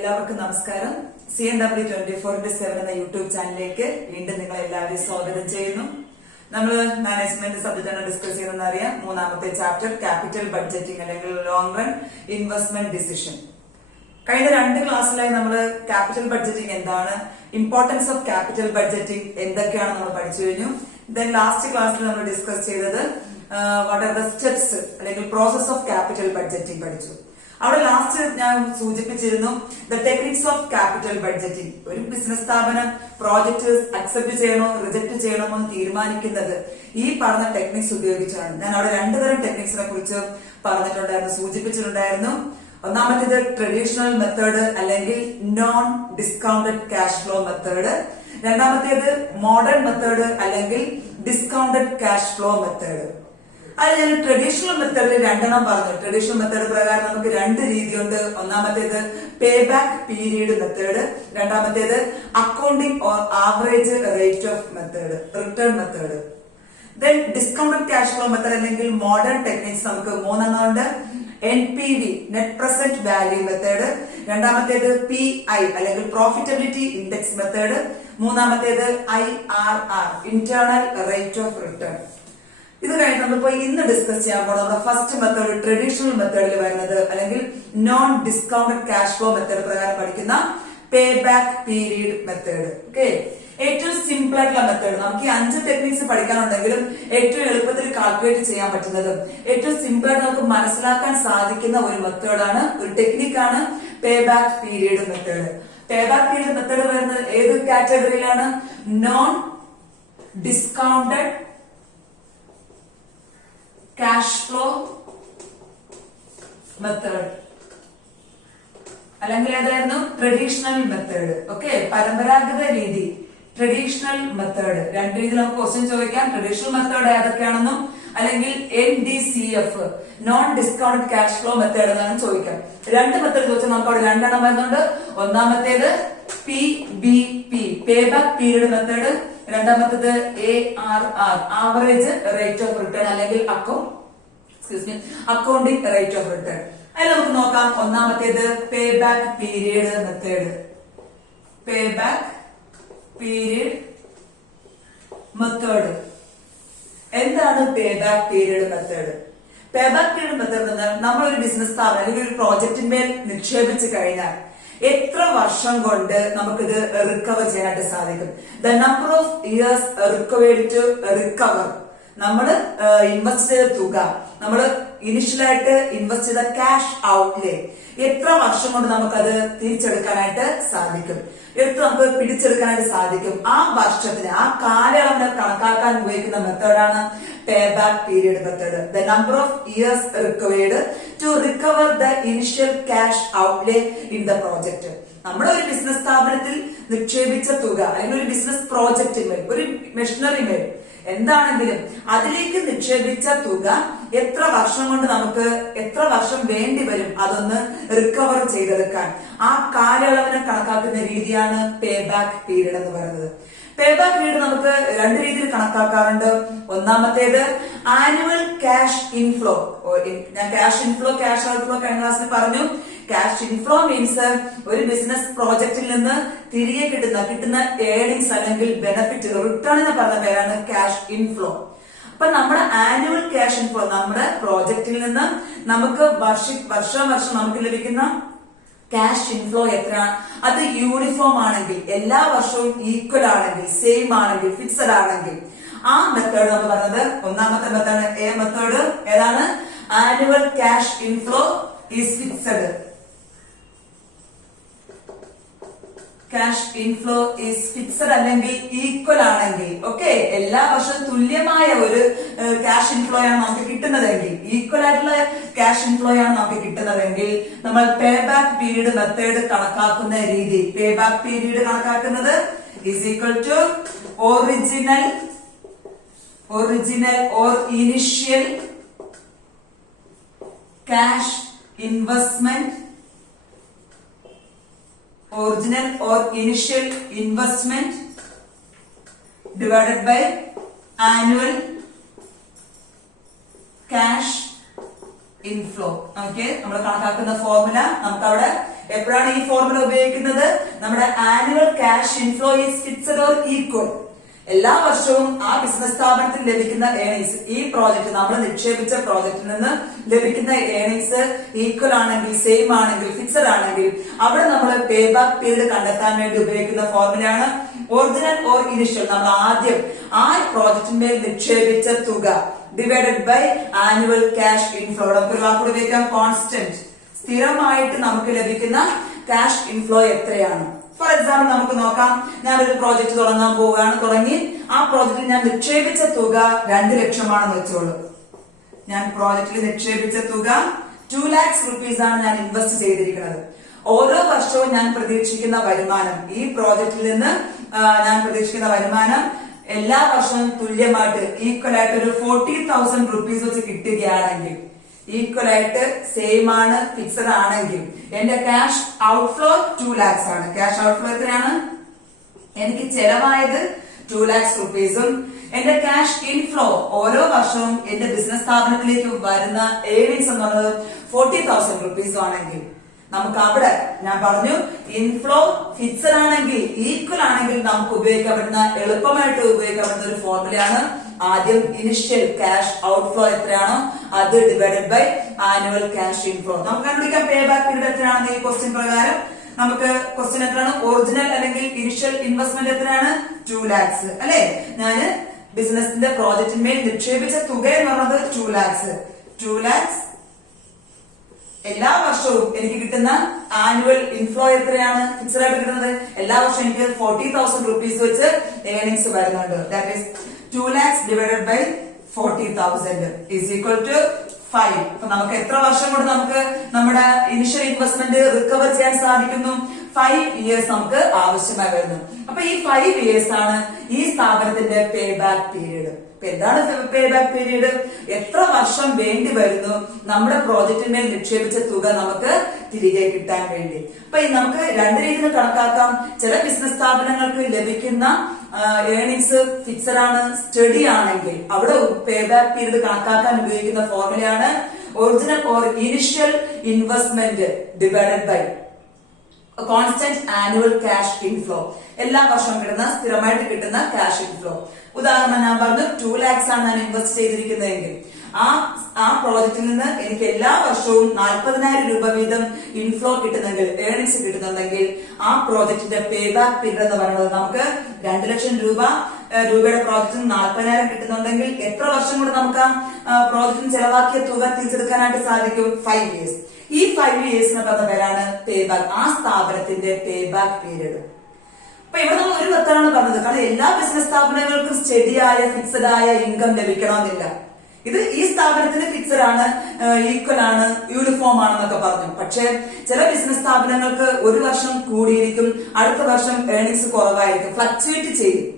എല്ലാവർക്കും നമസ്കാരം. CNW24/7 എന്ന യൂട്യൂബ് ചാനലിലേക്ക് വീണ്ടും നിങ്ങൾ എല്ലാവരെയും സ്വാഗതം ചെയ്യുന്നു. നമ്മൾ മാനേജ്മെന്റ് സബ്ജക്റ്റാണ് ഡിസ്കസ് ചെയ്യുന്നതെന്ന് അറിയാം. മൂന്നാമത്തെ ചാപ്റ്റർ ക്യാപിറ്റൽ ബഡ്ജറ്റിംഗ് അല്ലെങ്കിൽ ലോങ് റൺ ഇൻവെസ്റ്റ്മെന്റ് ഡിസിഷൻ. കഴിഞ്ഞ 2 ക്ലാസ്സിലായി നമ്മൾ ക്യാപിറ്റൽ ബഡ്ജറ്റിംഗ് എന്താണ്, ഇമ്പോർട്ടൻസ് ഓഫ് ക്യാപിറ്റൽ ബഡ്ജറ്റിംഗ് എന്തൊക്കെയാണ് നമ്മൾ പഠിച്ചു കഴിഞ്ഞു. ദെൻ ലാസ്റ്റ് ക്ലാസ്സിൽ നമ്മൾ ഡിസ്കസ് ചെയ്തത് വാട്ട് ആർ ദ സ്റ്റെപ്സ് അല്ലെങ്കിൽ പ്രോസസ് ഓഫ് ക്യാപിറ്റൽ ബഡ്ജറ്റിംഗ് പഠിച്ചു. അവിടെ ലാസ്റ്റ് ഞാൻ സൂചിപ്പിച്ചിരുന്നു the techniques of capital budgeting. ഒരു ബിസിനസ് സ്ഥാപനം പ്രോജക്ട് അക്സെപ്റ്റ് ചെയ്യണോ റിജക്ട് ചെയ്യണമോ എന്ന് തീരുമാനിക്കുന്നത് ഈ പറഞ്ഞ ടെക്നിക്സ് ഉപയോഗിച്ചാണ്. ഞാൻ അവിടെ 2 തരം ടെക്നിക്സിനെ കുറിച്ച് പറഞ്ഞിട്ടുണ്ടായിരുന്നു, സൂചിപ്പിച്ചിട്ടുണ്ടായിരുന്നു. ഒന്നാമത്തേത് ട്രഡീഷണൽ മെത്തേഡ് അല്ലെങ്കിൽ non discounted cash flow method. രണ്ടാമത്തേത് മോഡേൺ മെത്തേഡ് അല്ലെങ്കിൽ ഡിസ്കൗണ്ടഡ് ക്യാഷ് ഫ്ലോ മെത്തേഡ്. അത് ഞാൻ ട്രഡീഷണൽ മെത്തേഡിൽ 2 പറഞ്ഞു. ട്രഡീഷണൽ മെത്തേഡ് പ്രകാരം നമുക്ക് 2 രീതിയുണ്ട്. ഒന്നാമത്തേത് പേ ബാക്ക് പീരീഡ് മെത്തേഡ്, രണ്ടാമത്തേത് accounting or average rate of method, return method. Then discounted cash flow method അല്ലെങ്കിൽ മോഡേൺ ടെക്നിക്സ് നമുക്ക് 3 ഉണ്ട്. NPV net present value method, രണ്ടാമത്തേത് PI അല്ലെങ്കിൽ പ്രോഫിറ്റബിലിറ്റി ഇൻഡെക്സ് മെത്തേഡ്, മൂന്നാമത്തേത് IRR internal rate of return. ഇത് കഴിഞ്ഞ് നമ്മളിപ്പോ ഇന്ന് ഡിസ്കസ് ചെയ്യാൻ പോകുന്നത് ഫസ്റ്റ് മെത്തേഡ് ട്രഡീഷണൽ മെത്തേഡിൽ വരുന്നത് അല്ലെങ്കിൽ non discounted cash flow method പ്രകാരം പഠിക്കുന്ന pay back period method. Okay, ഏറ്റവും സിമ്പിൾ ആയിട്ടുള്ള മെത്തേഡ്. നമുക്ക് ഈ 5 ടെക്നിക്സ് പഠിക്കാനുണ്ടെങ്കിലും ഏറ്റവും എളുപ്പത്തിൽ കാൽക്കുലേറ്റ് ചെയ്യാൻ പറ്റുന്നതും ഏറ്റവും സിമ്പിൾ ആയിട്ട് നമുക്ക് മനസ്സിലാക്കാൻ സാധിക്കുന്ന ഒരു മെത്തേഡാണ്, ഒരു ടെക്നിക്കാണ് pay back period method. Pay back period method വരുന്നത് ഏത് കാറ്റഗറിയിലാണ്? Non discounted cash flow method അല്ലെങ്കിൽ ഏതായിരുന്നു? Traditional method. ഓക്കെ, പരമ്പരാഗത രീതി ട്രഡീഷണൽ മെത്തേഡ്. 2 രീതിയിൽ നമുക്ക് ക്വസ്റ്റ്യൻ ചോദിക്കാം. ട്രഡീഷണൽ മെത്തേഡ് ഏതൊക്കെയാണെന്നും അല്ലെങ്കിൽ NDCF non discounted cash flow method എന്നാണ് ചോദിക്കാം. 2 മെത്തേഡ് ചോദിച്ചാൽ നമുക്ക് അവിടെ 2 വരുന്നുണ്ട്. ഒന്നാമത്തേത് PBP pay back period method, രണ്ടാമത്തേത് ARR average rate of return അല്ലെങ്കിൽ അക്കൗണ്ടിംഗ് റേറ്റ് ഓഫ് റിട്ടേൺ. അതിൽ നമുക്ക് നോക്കാം. ഒന്നാമത്തേത് pay back period method. Pay back period method എന്താണ് pay back period method? Pay back period method എന്നാൽ നമ്മൾ ഒരു ബിസിനസ് സ്ഥാപനം അല്ലെങ്കിൽ ഒരു പ്രോജക്റ്റിന്മേൽ നിക്ഷേപിച്ചു കഴിഞ്ഞാൽ എത്ര വർഷം കൊണ്ട് നമുക്കിത് റിക്കവർ ചെയ്യാനായിട്ട് സാധിക്കും? The number of years required to recover. നമ്മള് ഇൻവെസ്റ്റ് ചെയ്ത തുക, നമ്മള് ഇനിഷ്യലായിട്ട് ഇൻവെസ്റ്റ് ചെയ്ത ക്യാഷ് ഔട്ട്ലേ എത്ര വർഷം കൊണ്ട് നമുക്കത് തിരിച്ചെടുക്കാനായിട്ട് സാധിക്കും, എത്ര നമുക്ക് പിടിച്ചെടുക്കാനായിട്ട് സാധിക്കും? ആ വർഷത്തിന്, ആ കാലയളവിനെ കണക്കാക്കാൻ ഉപയോഗിക്കുന്ന മെത്തേഡാണ് pay back period method. The number of years required to recover the initial cash outlay in the project. നമ്മുടെ ഒരു ബിസിനസ് സ്ഥാപനത്തിൽ നിക്ഷേപിച്ച തുക അല്ലെങ്കിൽ ഒരു ബിസിനസ് പ്രോജക്റ്റിന്മേൽ, ഒരു മെഷീനറിമേൽ എന്താണെങ്കിലും അതിലേക്ക് നിക്ഷേപിച്ച തുക എത്ര വർഷം കൊണ്ട് നമുക്ക് എത്ര വർഷം വേണ്ടി വരും അതൊന്ന് റിക്കവർ ചെയ്തെടുക്കാൻ? ആ കാലയളവിനെ കണക്കാക്കുന്ന രീതിയാണ് പേ ബാക്ക് പീരീഡ് എന്ന് പറയുന്നത്. പേ ബാക്ക് പീരീഡ് നമുക്ക് 2 രീതിയിൽ കണക്കാക്കാറുണ്ട്. ഒന്നാമത്തേത് ആനുവൽ ക്യാഷ് ഇൻഫ്ലോ. ഞാൻ ക്യാഷ് ഇൻഫ്ലോ ക്യാഷ് ഔട്ട്ഫ്ലോ കഴിഞ്ഞ ക്ലാസ്സിൽ പറഞ്ഞു. ക്യാഷ് ഇൻഫ്ലോ മീൻസ് ഒരു ബിസിനസ് പ്രോജക്റ്റിൽ നിന്ന് തിരികെ കിട്ടുന്ന ഏർണിങ്സ് അല്ലെങ്കിൽ ബെനിഫിറ്റ്, റിട്ടേൺ എന്ന് പറഞ്ഞ പേരാണ് ക്യാഷ് ഇൻഫ്ലോ. അപ്പൊ നമ്മുടെ ആനുവൽ ക്യാഷ് ഇൻഫ്ലോ, നമ്മുടെ പ്രോജക്റ്റിൽ നിന്ന് നമുക്ക് വർഷം നമുക്ക് ലഭിക്കുന്ന ക്യാഷ് ഇൻഫ്ലോ എത്രയാണ്? അത് യൂണിഫോം ആണെങ്കിൽ, എല്ലാ വർഷവും ഈക്വൽ ആണെങ്കിൽ, സെയിം ആണെങ്കിൽ, ഫിക്സഡ് ആണെങ്കിൽ ആ മെത്തേഡ് നമ്മൾ പറഞ്ഞത് ഒന്നാമത്തെ മെത്തേഡ്. എ മെത്തേഡ് ഏതാണ്? Annual cash inflow is fixed. Cash inflow is fixed അല്ലെങ്കിൽ ഈക്വൽ ആണെങ്കിൽ, ഓക്കെ, എല്ലാ വർഷവും തുല്യമായ ഒരു ക്യാഷ് ഇൻഫ്ലോ ആണ് നമുക്ക് കിട്ടുന്നതെങ്കിൽ, ഈക്വൽ ആയിട്ടുള്ള ക്യാഷ് ഇൻഫ്ലോ ആണ് നമുക്ക് കിട്ടുന്നതെങ്കിൽ നമ്മൾ പേ ബാക്ക് പീരീഡ് മെത്തേഡ് കണക്കാക്കുന്ന രീതി, പേ ബാക്ക് പീരീഡ് കണക്കാക്കുന്നത് is equal to original or initial cash investment, original or initial investment divided by annual cash inflow. Okay, നമ്മൾ കണക്കാക്കുന്ന ഫോർമുല നമുക്ക് അവിടെ എപ്പോഴാണ് ഈ ഫോർമുല ഉപയോഗിക്കുന്നത്? നമ്മുടെ annual cash inflow is fixed or equal. എല്ലാ വർഷവും ആ ബിസിനസ് സ്ഥാപനത്തിൽ ലഭിക്കുന്ന ഏണിങ്സ്, ഈ പ്രോജക്റ്റ് നമ്മൾ നിക്ഷേപിച്ച പ്രോജക്റ്റിൽ നിന്ന് ലഭിക്കുന്ന ഏണിങ്സ് ഈക്വൽ ആണെങ്കിൽ, സെയിം ആണെങ്കിൽ, ഫിക്സഡ് ആണെങ്കിൽ അവിടെ നമ്മൾ പേ ബാക്ക് പീരീഡ് കണ്ടെത്താൻ വേണ്ടി ഉപയോഗിക്കുന്ന ഫോർമുലയാണ് ഒറിജിനൽ ഓർ ഇനിഷ്യൽ. നമ്മൾ ആദ്യം ആ പ്രോജക്റ്റിന്മേൽ നിക്ഷേപിച്ച തുക divided by annual cash inflow. ഒരു വാക്കുകൂടെ ഉപയോഗിക്കാം, കോൺസ്റ്റന്റ്. സ്ഥിരമായിട്ട് നമുക്ക് ലഭിക്കുന്ന ക്യാഷ് ഇൻഫ്ലോ എത്രയാണ്? ഫോർ എക്സാമ്പിൾ നമുക്ക് നോക്കാം, ഞാനൊരു പ്രോജക്റ്റ് തുടങ്ങാൻ പോവുകയാണ്. തുടങ്ങി ആ പ്രോജക്റ്റിൽ ഞാൻ നിക്ഷേപിച്ച തുക 2 ലക്ഷമാണെന്ന് വെച്ചോളൂ. ഞാൻ പ്രോജക്റ്റിൽ നിക്ഷേപിച്ച തുക 2 lakhs rupees ആണ് ഞാൻ ഇൻവെസ്റ്റ് ചെയ്തിരിക്കുന്നത്. ഓരോ വർഷവും ഞാൻ പ്രതീക്ഷിക്കുന്ന വരുമാനം, ഈ പ്രോജക്റ്റിൽ നിന്ന് ഞാൻ പ്രതീക്ഷിക്കുന്ന വരുമാനം എല്ലാ വർഷവും തുല്യമായിട്ട് ഈക്വൽ ആയിട്ട് ഒരു 40,000 rupees വെച്ച് കിട്ടുകയാണെങ്കിൽ, ഈക്വൽ ആയിട്ട് സെയിം ആണ്, ഫിക്സഡ് ആണെങ്കിൽ എന്റെ ക്യാഷ് ഔട്ട്ഫ്ലോ 2 lakhs ആണ്. ക്യാഷ് ഔട്ട്ഫ്ലോ എത്രയാണ്? എനിക്ക് ചെലവായത് 2 lakhs rupees ഉം എന്റെ ക്യാഷ് ഇൻഫ്ലോ ഓരോ വർഷവും എന്റെ ബിസിനസ് സ്ഥാപനത്തിലേക്ക് വരുന്ന ഏണിങ്സ് എന്ന് പറയുന്നത് 40,000 rupees ആണെങ്കിൽ നമുക്ക് അവിടെ ഞാൻ പറഞ്ഞു ഇൻഫ്ലോ ഫിക്സഡ് ആണെങ്കിൽ, ഈക്വൽ ആണെങ്കിൽ നമുക്ക് ഉപയോഗിക്കപ്പെടുന്ന, എളുപ്പമായിട്ട് ഉപയോഗിക്കപ്പെടുന്ന ഒരു ഫോർമുലയാണ് ആദ്യം ഇനിഷ്യൽ ക്യാഷ് ഔട്ട്ഫ്ലോ എത്രയാണോ അത് divided by annual cash inflow. നമുക്ക് കണ്ടുപിടിക്കാം പേ ബാക്ക് പീരീഡ് എത്രയാണെന്ന്. ഈ ക്വസ്റ്റ്യൻ പ്രകാരം നമുക്ക് ക്വസ്റ്റ്യൻ എത്രയാണ്? ഒറിജിനൽ അല്ലെങ്കിൽ ഇനിഷ്യൽ ഇൻവെസ്റ്റ്മെന്റ് എത്രയാണ്? 2 lakhs അല്ലെ. ഞാന് ബിസിനസിന്റെ പ്രോജക്റ്റിന്മേൽ നിക്ഷേപിച്ച തുക എന്ന് പറഞ്ഞത് 2 lakhs. 2 lakhs എല്ലാ വർഷവും എനിക്ക് കിട്ടുന്ന ആനുവൽ ഇൻഫ്ലോ എത്രയാണ്? ഫിക്സഡ് ആയിട്ട് കിട്ടുന്നത്. എല്ലാ വർഷവും എനിക്ക് 40,000 rupees വെച്ച് ഏർണിങ്സ് വരുന്നുണ്ട്. That is 2 lakhs divided by 40,000 is equal to 5. അപ്പൊ നമുക്ക് എത്ര വർഷം കൊണ്ട് നമുക്ക് നമ്മുടെ ഇനിഷ്യൽ ഇൻവെസ്റ്റ്മെന്റ് റിക്കവർ ചെയ്യാൻ സാധിക്കുന്നു? 5 years നമുക്ക് ആവശ്യമായി വരുന്നു. അപ്പൊ ഈ 5 years ആണ് ഈ സ്ഥാപനത്തിന്റെ പേ ബാക്ക് പീരീഡ്. എന്താണ് പേ ബാക്ക് പീരീഡ്? എത്ര വർഷം വേണ്ടി വരുന്നു നമ്മുടെ പ്രോജക്റ്റിന്മേൽ നിക്ഷേപിച്ച തുക നമുക്ക് തിരികെ കിട്ടാൻ വേണ്ടി? അപ്പൊ നമുക്ക് 2 രീതിയിൽ കണക്കാക്കാം. ചില ബിസിനസ് സ്ഥാപനങ്ങൾക്ക് ലഭിക്കുന്ന ഏർണിങ്സ് ഫിക്സഡ് ആണ്, സ്റ്റഡി ആണെങ്കിൽ അവിടെ പേ ബാക്ക് പീരീഡ് കണക്കാക്കാൻ ഉപയോഗിക്കുന്ന ഫോർമുലയാണ് original or initial investment divided by constant annual cash inflow. എല്ലാ വർഷവും കിട്ടുന്ന, സ്ഥിരമായിട്ട് കിട്ടുന്ന ക്യാഷ് ഇൻഫ്ലോ. ഉദാഹരണം ഞാൻ പറഞ്ഞു 2 lakhs ആണ് ഞാൻ ഇൻവെസ്റ്റ് ചെയ്തിരിക്കുന്നതെങ്കിൽ ആ പ്രോജക്റ്റിൽ നിന്ന് എനിക്ക് എല്ലാ വർഷവും 40,000 രൂപ വീതം ഇൻഫ്ലോ കിട്ടുന്നെങ്കിൽ, ഏർണിങ്സ് കിട്ടുന്നുണ്ടെങ്കിൽ ആ പ്രോജക്റ്റിന്റെ പേ ബാക്ക് പീരീഡ് എന്ന് പറയുന്നത് നമുക്ക് 2 ലക്ഷം രൂപയുടെ പ്രോജക്റ്റിന് 40,000 കിട്ടുന്നുണ്ടെങ്കിൽ എത്ര വർഷം കൊണ്ട് നമുക്ക് ആ പ്രോജക്റ്റിന് ചെലവാക്കിയ തുക തിരിച്ചെടുക്കാനായിട്ട് സാധിക്കും? 5 years. ഈ 5 yearsന് പറഞ്ഞ പേരാണ് പേ ബാക്ക്, ആ സ്ഥാപനത്തിന്റെ പേ ബാക്ക് പീരീഡ്. അപ്പൊ ഇവിടെ നമ്മൾ ഒരു മെത്തേഡാണ് പറഞ്ഞത്. കാരണം എല്ലാ ബിസിനസ് സ്ഥാപനങ്ങൾക്കും സ്റ്റഡിയായ ഫിക്സഡ് ആയ ഇൻകം ലഭിക്കണമെന്നില്ല. ഇത് ഈ സ്ഥാപനത്തിന് ഫിക്സഡ് ആണ്, ഈക്വൽ ആണ്, യൂണിഫോം ആണെന്നൊക്കെ പറഞ്ഞു. പക്ഷെ ചില ബിസിനസ് സ്ഥാപനങ്ങൾക്ക് ഒരു വർഷം കൂടിയിരിക്കും, അടുത്ത വർഷം ഏർണിങ്സ് കുറവായിരിക്കും, ഫ്ലക്ച്വേറ്റ് ചെയ്യും.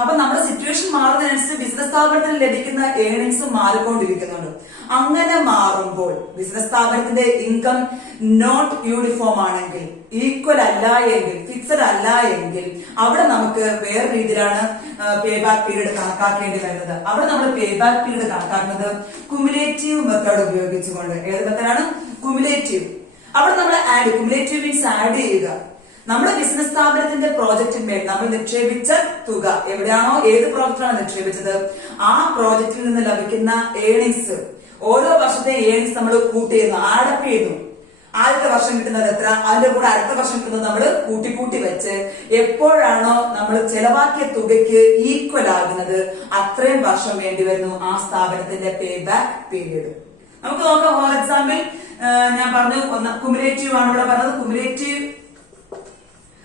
അപ്പൊ നമ്മുടെ സിറ്റുവേഷൻ മാറുന്നതിനനുസരിച്ച് ബിസിനസ് സ്ഥാപനത്തിന് ലഭിക്കുന്ന ഏർണിങ്സ് മാറിക്കൊണ്ടിരിക്കുന്നുണ്ട്. അങ്ങനെ മാറുമ്പോൾ ബിസിനസ് സ്ഥാപനത്തിന്റെ ഇൻകം നോട്ട് യൂണിഫോം ആണെങ്കിൽ, ഈക്വൽ അല്ല എങ്കിൽ, ഫിക്സഡ് അല്ല എങ്കിൽ അവിടെ നമുക്ക് വേറെ രീതിയിലാണ് പേ ബാക്ക് പീരീഡ് കണക്കാക്കേണ്ടി വരുന്നത്. അവിടെ നമ്മൾ പേ ബാക്ക് പീരീഡ് കണക്കാക്കുന്നത് കുമുലേറ്റീവ് മെത്തേഡ് ഉപയോഗിച്ചുകൊണ്ട്. ഏത് മെത്തേഡാണ്? കുമുലേറ്റീവ്. അവിടെ നമ്മൾ കുമുലേറ്റീവ് മീൻസ് ആഡ് ചെയ്യുക. നമ്മുടെ ബിസിനസ് സ്ഥാപനത്തിന്റെ പ്രോജക്റ്റിന്മേൽ നമ്മൾ നിക്ഷേപിച്ച തുക എവിടെയാണോ, ഏത് പ്രോജക്റ്റിലാണ് നിക്ഷേപിച്ചത്, ആ പ്രോജക്റ്റിൽ നിന്ന് ലഭിക്കുന്ന ഏർണിങ്സ്, ഓരോ വർഷത്തെ ഏർണിങ്സ് നമ്മൾ കൂട്ടിയിരുന്നു, ആഡപ്പ് ചെയ്യുന്നു. ആദ്യത്തെ വർഷം കിട്ടുന്നത് എത്ര, അതിന്റെ കൂടെ അടുത്ത വർഷം കിട്ടുന്നത് നമ്മൾ കൂട്ടി വെച്ച് എപ്പോഴാണോ നമ്മൾ ചെലവാക്കിയ തുകയ്ക്ക് ഈക്വൽ ആകുന്നത് അത്രയും വർഷം വേണ്ടി വരുന്നു ആ സ്ഥാപനത്തിന്റെ പേ ബാക്ക് പീരീഡ്. നമുക്ക് നോക്കാം. ഫോർ എക്സാമ്പിൾ ഞാൻ പറഞ്ഞു കുമുലേറ്റീവ് ആണ് ഇവിടെ പറഞ്ഞത്. കുമുലേറ്റീവ്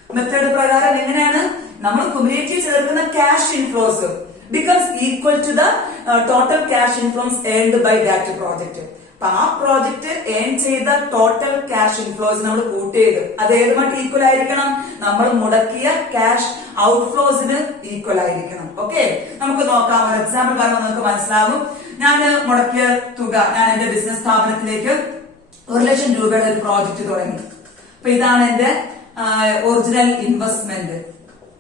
മെത്തേഡ് പ്രകാരം എങ്ങനെയാണ് നമ്മൾ കുമുലേറ്റീവ് ചേർക്കുന്ന cash inflows becomes equal to the total cash inflows earned by that project. അപ്പൊ ആ പ്രോജക്റ്റ് ഏൺ ചെയ്ത ടോട്ടൽ ക്യാഷ് ഇൻഫ്ലോസ് നമ്മൾ കൂട്ടിയത് അത് ഏതുമായിട്ട് ഈക്വൽ ആയിരിക്കണം? നമ്മൾ മുടക്കിയ ക്യാഷ് ഔട്ട്ഫ്ലോസിന് ഈക്വൽ ആയിരിക്കണം. ഓക്കെ, നമുക്ക് നോക്കാം. ഒരു എക്സാമ്പിൾ പറയുമ്പോൾ നമുക്ക് മനസ്സിലാവും. ഞാൻ മുടക്കിയ തുക, ഞാൻ എന്റെ ബിസിനസ് സ്ഥാപനത്തിലേക്ക് 1 ലക്ഷം രൂപയുടെ ഒരു പ്രോജക്റ്റ് തുടങ്ങി. അപ്പൊ ഇതാണ് എന്റെ ഒറിജിനൽ ഇൻവെസ്റ്റ്മെന്റ്.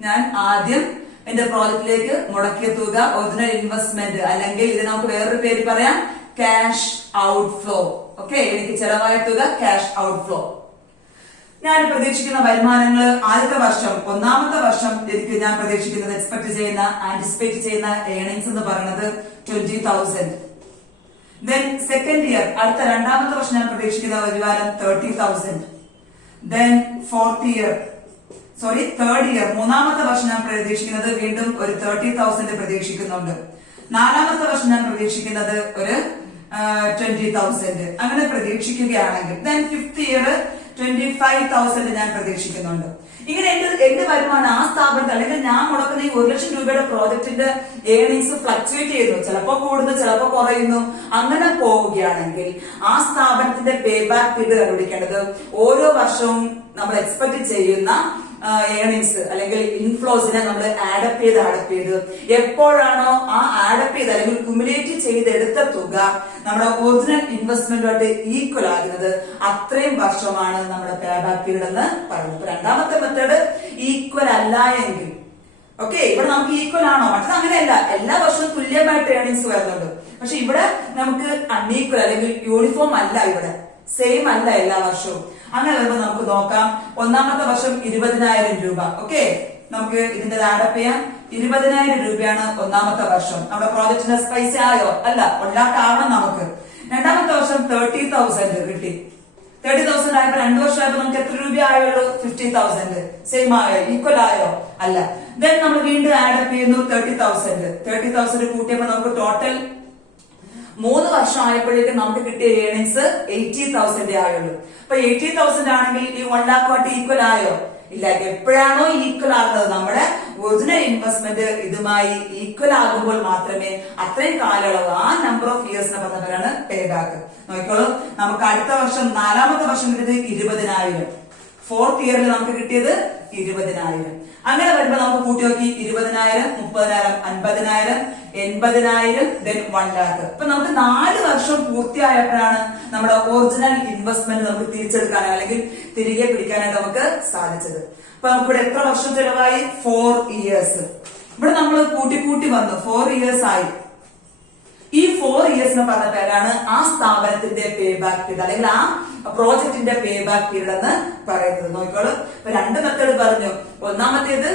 ഞാൻ ആദ്യം എന്റെ പ്രോജക്റ്റിലേക്ക് മുടക്കിയ തുക ഒറിജിനൽ ഇൻവെസ്റ്റ്മെന്റ്, അല്ലെങ്കിൽ ഇത് നമുക്ക് വേറൊരു പേര് പറയാം ക്യാഷ് ഔട്ട്ഫ്ലോ. ഓക്കെ, എനിക്ക് ചെലവായ തുക ക്യാഷ് ഔട്ട്ഫ്ലോ. ഞാൻ പ്രതീക്ഷിക്കുന്ന വരുമാനങ്ങൾ ആദ്യത്തെ വർഷം, ഒന്നാമത്തെ വർഷം എനിക്ക് ഞാൻ പ്രതീക്ഷിക്കുന്നത് ആന്റിസിപ്പേറ്റ് ചെയ്യുന്ന ഏർണിങ്സ് എന്ന് പറയുന്നത് 20,000. ദെൻ സെക്കൻഡ് ഇയർ, അടുത്ത രണ്ടാമത്തെ വർഷം ഞാൻ പ്രതീക്ഷിക്കുന്ന വരുമാനം 30,000. ദെൻ തേർഡ് ഇയർ, മൂന്നാമത്തെ വർഷം ഞാൻ പ്രതീക്ഷിക്കുന്നത് വീണ്ടും ഒരു 30,000 പ്രതീക്ഷിക്കുന്നുണ്ട്. നാലാമത്തെ വർഷം ഞാൻ പ്രതീക്ഷിക്കുന്നത് ഒരു 20,000 അങ്ങനെ പ്രതീക്ഷിക്കുകയാണെങ്കിൽ ദെൻ ഫിഫ്ത് ഇയർ 25,000 ഞാൻ പ്രതീക്ഷിക്കുന്നുണ്ട്. ഇങ്ങനെ എന്റെ വരുമാനം ആ സ്ഥാപനത്തിൽ അല്ലെങ്കിൽ ഞാൻ മുടക്കുന്ന ഈ 1,00,000 രൂപയുടെ പ്രോജക്റ്റിന്റെ ഏർണിങ്സ് ഫ്ലക്ച്വേറ്റ് ചെയ്യുന്നു, ചിലപ്പോ കൂടുന്നു, ചിലപ്പോ കുറയുന്നു. അങ്ങനെ പോവുകയാണെങ്കിൽ ആ സ്ഥാപനത്തിന്റെ പേ ബാക്ക് പീരീഡ് കണ്ടുപിടിക്കേണ്ടത് ഓരോ വർഷവും നമ്മൾ എക്സ്പെക്ട് ചെയ്യുന്ന ഏർണിങ്സ് അല്ലെങ്കിൽ ഇൻഫ്ലോസിനെ നമ്മൾ ആഡപ്പ് ചെയ്ത് എപ്പോഴാണോ ആ ആഡപ്പ് ചെയ്ത് അല്ലെങ്കിൽ കുമുലേറ്റ് ചെയ്തെടുത്ത തുക നമ്മുടെ ഒറിജിനൽ ഇൻവെസ്റ്റ്മെന്റുമായിട്ട് ഈക്വൽ ആകുന്നത് അത്രയും വർഷമാണ് നമ്മുടെ പേ ബാക്ക് പീരീഡ് എന്ന് പറയുന്നത്. രണ്ടാമത്തെ മെത്തേഡ് ഈക്വൽ അല്ല എങ്കിൽ ഇവിടെ നമുക്ക് ഈക്വൽ ആണോ? മറ്റത് അങ്ങനെയല്ല, എല്ലാ വർഷവും തുല്യമായിട്ട് ഏർണിങ്സ് വരുന്നുണ്ട്. പക്ഷെ ഇവിടെ നമുക്ക് അൺഈക്വൽ അല്ലെങ്കിൽ യൂണിഫോം അല്ല, ഇവിടെ സെയിം അല്ല എല്ലാ വർഷവും. അങ്ങനെ വരുമ്പോൾ നമുക്ക് നോക്കാം. ഒന്നാമത്തെ വർഷം 20,000 രൂപ. നമുക്ക് ഇതിന്റെ ആഡപ്പ് ചെയ്യാം. 20,000 രൂപയാണ് ഒന്നാമത്തെ വർഷം. നമ്മുടെ പ്രോജക്റ്റിന്റെ പൈസ ആയോ? അല്ല, ഉണ്ടാക്കാവണം നമുക്ക്. രണ്ടാമത്തെ വർഷം 30,000 കിട്ടി. 30,000 ആയപ്പോ 2 വർഷമായപ്പോ നമുക്ക് എത്ര രൂപ ആയുള്ളൂ? 50,000. സെയിം ആയോ? ഈക്വൽ ആയോ? അല്ല. ദെൻ നമ്മൾ വീണ്ടും ആഡപ്പ് ചെയ്യുന്നു 30,000 കൂട്ടിയപ്പോ നമുക്ക് ടോട്ടൽ 3 വർഷം ആയപ്പോഴേക്കും നമുക്ക് കിട്ടിയ ഏർണിങ്സ് 80,000 ആയുള്ളൂ. അപ്പൊ 80,000 ആണെങ്കിൽ ഈ 1 lakh ഈക്വൽ ആയോ? ഇല്ല. എപ്പോഴാണോ ഈക്വൽ ആകുന്നത്, നമ്മുടെ ഒറിജിനൽ ഇൻവെസ്റ്റ്മെന്റ് ഇതുമായി ഈക്വൽ ആകുമ്പോൾ മാത്രമേ അത്രയും കാലയളവ്, ആ നമ്പർ ഓഫ് ഇയേഴ്സിനെ പറഞ്ഞവരാണ് പേ ബാക്ക്. നോക്കിക്കോളൂ, നമുക്ക് അടുത്ത വർഷം നാലാമത്തെ വർഷം കിട്ടിയത് 20,000, ഫോർത്ത് ഇയറിൽ നമുക്ക് കിട്ടിയത് 20,000. അങ്ങനെ വരുമ്പോ നമുക്ക് കൂട്ടി നോക്കി 20,000, 30,000, 50,000, 80,000, ദെൻ 1 lakh. അപ്പൊ നമുക്ക് 4 വർഷം പൂർത്തിയായപ്പോഴാണ് നമ്മുടെ ഒറിജിനൽ ഇൻവെസ്റ്റ്മെന്റ് നമുക്ക് തിരിച്ചെടുക്കാനോ അല്ലെങ്കിൽ തിരികെ പിടിക്കാനായിട്ട് നമുക്ക് സാധിച്ചത്. അപ്പൊ നമുക്കിവിടെ എത്ര വർഷം ചെലവായി? 4 years. ഇവിടെ നമ്മൾ കൂട്ടി വന്നു 4 years ആയി. ഈ 4 yearsന് പറഞ്ഞ പേരാണ് ആ സ്ഥാപനത്തിന്റെ പേ ബാക്ക് പീരീഡ് അല്ലെങ്കിൽ ആ പ്രോജക്റ്റിന്റെ പേ ബാക്ക് പീരീഡ് എന്ന് പറയുന്നത്. നോക്കിക്കോളൂ, ഇപ്പൊ 2 മെത്തേഡ് പറഞ്ഞു. ഒന്നാമത്തേത്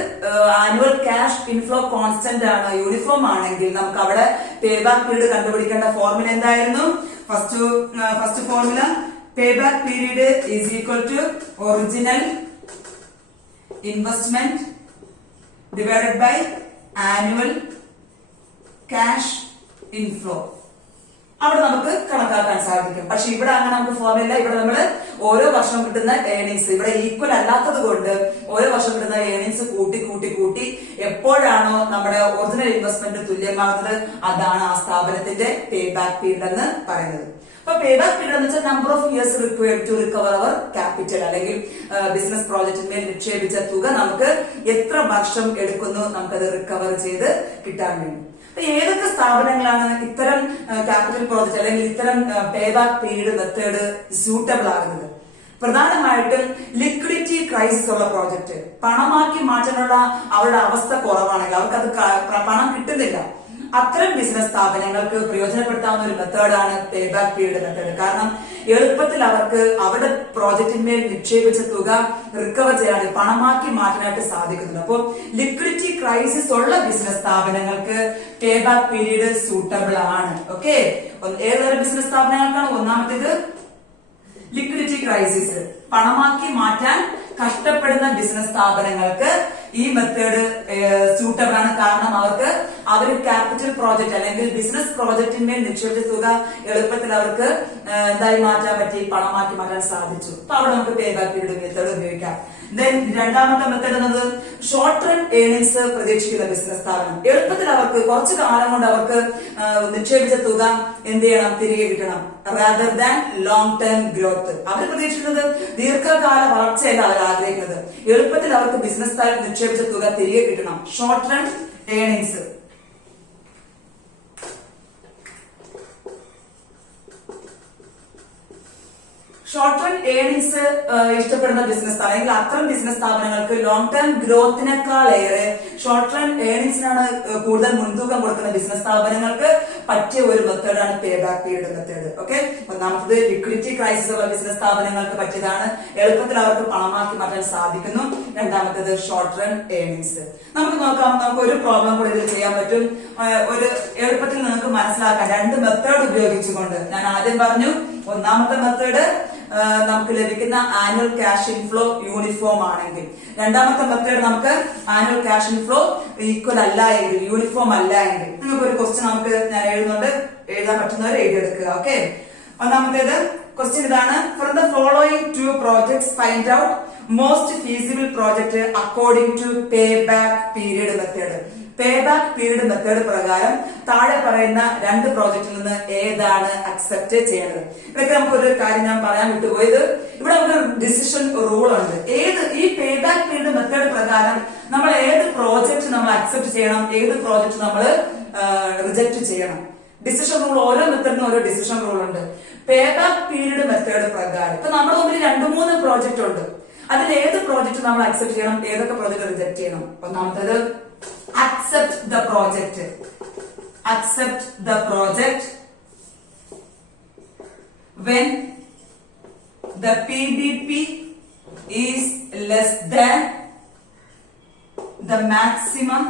ആനുവൽ ക്യാഷ് ഇൻഫ്ലോ കോൺസ്റ്റന്റ് ആണ്, യൂണിഫോം ആണെങ്കിൽ നമുക്ക് അവിടെ പേ ബാക്ക് പീരീഡ് കണ്ടുപിടിക്കേണ്ട ഫോർമുല എന്തായിരുന്നു? First formula pay back period is equal to original investment divided by annual cash inflow. അവിടെ നമുക്ക് കണക്കാക്കാൻ സാധിക്കും. പക്ഷെ ഇവിടെ അങ്ങനെ നമുക്ക് ഫോർമുല. ഇവിടെ നമ്മൾ ഓരോ വർഷം കിട്ടുന്ന ഏർണിങ്സ് ഇവിടെ ഈക്വൽ അല്ലാത്തത് കൊണ്ട് ഓരോ വർഷം കിട്ടുന്ന ഏർണിങ്സ് കൂട്ടി എപ്പോഴാണോ നമ്മുടെ ഒറിജിനൽ ഇൻവെസ്റ്റ്മെന്റ് തുല്യമാകുന്നത് അതാണ് ആ സ്ഥാപനത്തിന്റെ പേ ബാക്ക് പീരീഡ് എന്ന് പറയുന്നത്. അപ്പൊ പേ ബാക്ക് പീരീഡ് എന്ന് വെച്ചാൽ number of years required to recover our capital അല്ലെങ്കിൽ ബിസിനസ് പ്രോജക്റ്റിന്മേൽ നിക്ഷേപിച്ച തുക നമുക്ക് എത്ര വർഷം എടുക്കുന്നു നമുക്കത് റിക്കവർ ചെയ്ത് കിട്ടാൻ വേണ്ടി. ഏതൊക്കെ സ്ഥാപനങ്ങളാണ് ഇത്തരം ക്യാപിറ്റൽ പ്രോജക്റ്റ് അല്ലെങ്കിൽ ഇത്തരം pay back period method suitable ആകുന്നത്? പ്രധാനമായിട്ടും ലിക്വിഡിറ്റി ക്രൈസിസ് ഉള്ള പ്രോജക്റ്റ്, പണമാക്കി മാറ്റാനുള്ള അവരുടെ അവസ്ഥ കുറവാണെങ്കിൽ, അവർക്കത് പണം കിട്ടുന്നില്ല, അത്തരം ബിസിനസ് സ്ഥാപനങ്ങൾക്ക് പ്രയോജനപ്പെടുത്താവുന്ന ഒരു മെത്തേഡാണ് പേ ബാക്ക് പീരീഡ് മെത്തേഡ്. കാരണം എളുപ്പത്തിൽ അവർക്ക് അവരുടെ പ്രോജക്റ്റിന്മേൽ നിക്ഷേപിച്ച തുക റിക്കവർ ചെയ്യാൻ, പണമാക്കി മാറ്റാനായിട്ട് സാധിക്കുന്നുണ്ട്. അപ്പോൾ ലിക്വിഡിറ്റി ക്രൈസിസ് ഉള്ള ബിസിനസ് സ്ഥാപനങ്ങൾക്ക് പേ ബാക്ക് പീരീഡ് സൂട്ടബിൾ ആണ്. ഏതൊരു ബിസിനസ് സ്ഥാപനങ്ങൾക്കാണ്? ഒന്നാമത്തേത് ലിക്വിഡിറ്റി ക്രൈസിസ്, പണമാക്കി മാറ്റാൻ കഷ്ടപ്പെടുന്ന ബിസിനസ് സ്ഥാപനങ്ങൾക്ക് ഈ മെത്തേഡ് സ്യൂട്ടബിൾ ആണ്. കാരണം അവർക്ക് അവർ ക്യാപിറ്റൽ പ്രോജക്റ്റ് അല്ലെങ്കിൽ ബിസിനസ് പ്രോജക്റ്റിന്മേൽ നിക്ഷേപിച്ച തുക എളുപ്പത്തിൽ അവർക്ക് എന്തായി മാറ്റാൻ പറ്റി, പണമാക്കി മാറ്റാൻ സാധിച്ചു. അപ്പൊ അവിടെ നമുക്ക് പേ ബാക്ക് പീരീഡ് മെത്തേഡ് ഉപയോഗിക്കാം. ദെൻ രണ്ടാമത്തെ മെത്തേഡ് എന്നത് ഷോർട്ട് ടേം ഏർണിങ്സ് പ്രതീക്ഷിക്കുന്ന ബിസിനസ് സ്ഥാപനം, എളുപ്പത്തിൽ അവർക്ക് കുറച്ചു കാലം കൊണ്ട് അവർക്ക് നിക്ഷേപിച്ച തുക എന്ത് ചെയ്യണം, തിരികെ കിട്ടണം. Rather than long term growth. അവർ പ്രതീക്ഷിക്കുന്നത് ദീർഘകാല വളർച്ചയല്ല അവർ ആഗ്രഹിക്കുന്നത്, എളുപ്പത്തിൽ അവർക്ക് ബിസിനസ് സ്ഥാപനം നിക്ഷേപിച്ച തുക തിരികെ കിട്ടണം. Short term earnings. Short term earnings ഇഷ്ടപ്പെടുന്ന ബിസിനസ് സ്ഥാപനങ്ങൾ, അത്തരം ബിസിനസ് സ്ഥാപനങ്ങൾക്ക് ലോങ് ടേം ഗ്രോത്തിനേക്കാൾ ഏറെ ഷോർട്ട് ടേം ഏർണിങ്സിനാണ് കൂടുതൽ മുൻതൂക്കം കൊടുക്കുന്ന ബിസിനസ് സ്ഥാപനങ്ങൾക്ക് പറ്റിയ ഒരു മെത്തേഡാണ് pay back period method. Okay, ഒന്നാമത്തത് ലിക്വിഡിറ്റി ക്രൈസിസ് ഉള്ള ബിസിനസ് സ്ഥാപനങ്ങൾക്ക് പറ്റിയതാണ്, എളുപ്പത്തിൽ അവർക്ക് പണമാക്കി മാറ്റാൻ സാധിക്കുന്നു. രണ്ടാമത്തേത് ഷോർട്ട് റൺ ഏർണിങ്സ്. നമുക്ക് നോക്കാം, നമുക്ക് ഒരു പ്രോബ്ലം കൂടി ഇതിൽ ചെയ്യാൻ പറ്റും. ഒരു എളുപ്പത്തിൽ നിങ്ങൾക്ക് മനസ്സിലാക്കാൻ രണ്ട് മെത്തേഡ് ഉപയോഗിച്ചുകൊണ്ട്. ഞാൻ ആദ്യം പറഞ്ഞു, ഒന്നാമത്തെ മെത്തേഡ് നമുക്ക് ലഭിക്കുന്ന ആനുവൽ ക്യാഷ് ഇൻഫ്ലോ യൂണിഫോം ആണെങ്കിൽ, രണ്ടാമത്തെ മെത്തേഡ് നമുക്ക് ആനുവൽ ക്യാഷ് ഇൻഫ്ലോ ഈക്വൽ അല്ല എങ്കിൽ, യൂണിഫോം അല്ല എങ്കിൽ. നിങ്ങൾക്ക് ഒരു ക്വസ്റ്റ്യൻ നമുക്ക് ഞാൻ എഴുതുന്നുണ്ട്, എഴുതാൻ പറ്റുന്നവർ എഴുതിയെടുക്കുക. ഓക്കെ, ഒന്നാമത്തേത് ക്വസ്റ്റ്യൻ ഇതാണ്. From the following two projects find out most feasible project according to pay back period method. Pay back period method പ്രകാരം താഴെ പറയുന്ന രണ്ട് പ്രോജക്റ്റിൽ നിന്ന് ഏതാണ് അക്സെപ്റ്റ് ചെയ്യേണ്ടത്? ഇതൊക്കെ നമുക്കൊരു കാര്യം ഞാൻ പറയാൻ വിട്ടുപോയത്, ഇവിടെ നമുക്ക് ഡിസിഷൻ റൂൾ ഉണ്ട്. ഈ പേ ബാക്ക് പീരീഡ് മെത്തേഡ് പ്രകാരം നമ്മൾ ഏത് പ്രോജക്റ്റ് നമ്മൾ അക്സെപ്റ്റ് ചെയ്യണം, ഏത് പ്രോജക്റ്റ് നമ്മൾ റിജക്ട് ചെയ്യണം. ഡിസിഷൻ റൂൾ, ഓരോ മെത്തേഡിനും ഓരോ ഡിസിഷൻ റൂൾ ഉണ്ട്. പേ ബാക്ക് പീരീഡ് മെത്തേഡ് പ്രകാരം ഇപ്പൊ നമ്മുടെ മുമ്പിൽ 2-3 പ്രോജക്റ്റ് ഉണ്ട്. അതിൽ ഏത് പ്രോജക്റ്റ് നമ്മൾ അക്സെപ്റ്റ് ചെയ്യണം, ഏതൊക്കെ പ്രോജക്റ്റ് റിജക്ട് ചെയ്യണം? ഒന്നാമത്തേത് accept the project. Accept the project when the PBP is less than the maximum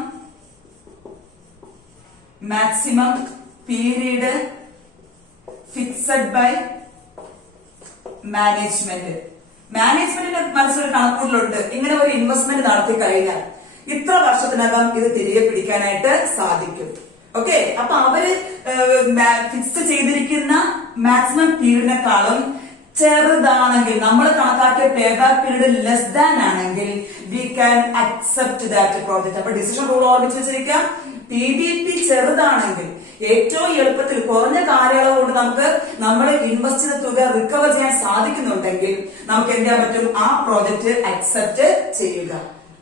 period fixed by management. മാനേജ്മെന്റിന്റെ മനസ്സിലൊരു കണക്കൂട്ടലുണ്ട്. ഇങ്ങനെ ഒരു ഇൻവെസ്റ്റ്മെന്റ് നടത്തി കഴിഞ്ഞാൽ ഇത്ര വർഷത്തിനകം ഇത് തിരികെ പിടിക്കാനായിട്ട് സാധിക്കും. ഓക്കെ, അപ്പൊ അവര് ഫിക്സ് ചെയ്തിരിക്കുന്ന മാക്സിമം പീരീഡിനെക്കാളും ചെറുതാണെങ്കിൽ, നമ്മൾ കണക്കാക്കിയ pay back period less than ആണെങ്കിൽ we can accept that project. അപ്പൊ ഡിസിഷൻ റൂൾ ഓർമ്മിച്ച് വെച്ചിരിക്കാം. PBP ചെറുതാണെങ്കിൽ, ഏറ്റവും എളുപ്പത്തിൽ കുറഞ്ഞ കാലയളവ് കൊണ്ട് നമുക്ക് നമ്മൾ ഇൻവെസ്റ്റ് ചെയ്ത തുക റിക്കവർ ചെയ്യാൻ സാധിക്കുന്നുണ്ടെങ്കിൽ നമുക്ക് എന്ത് ചെയ്യാൻ പറ്റും? ആ പ്രോജക്റ്റ് അക്സെപ്റ്റ് ചെയ്യുക.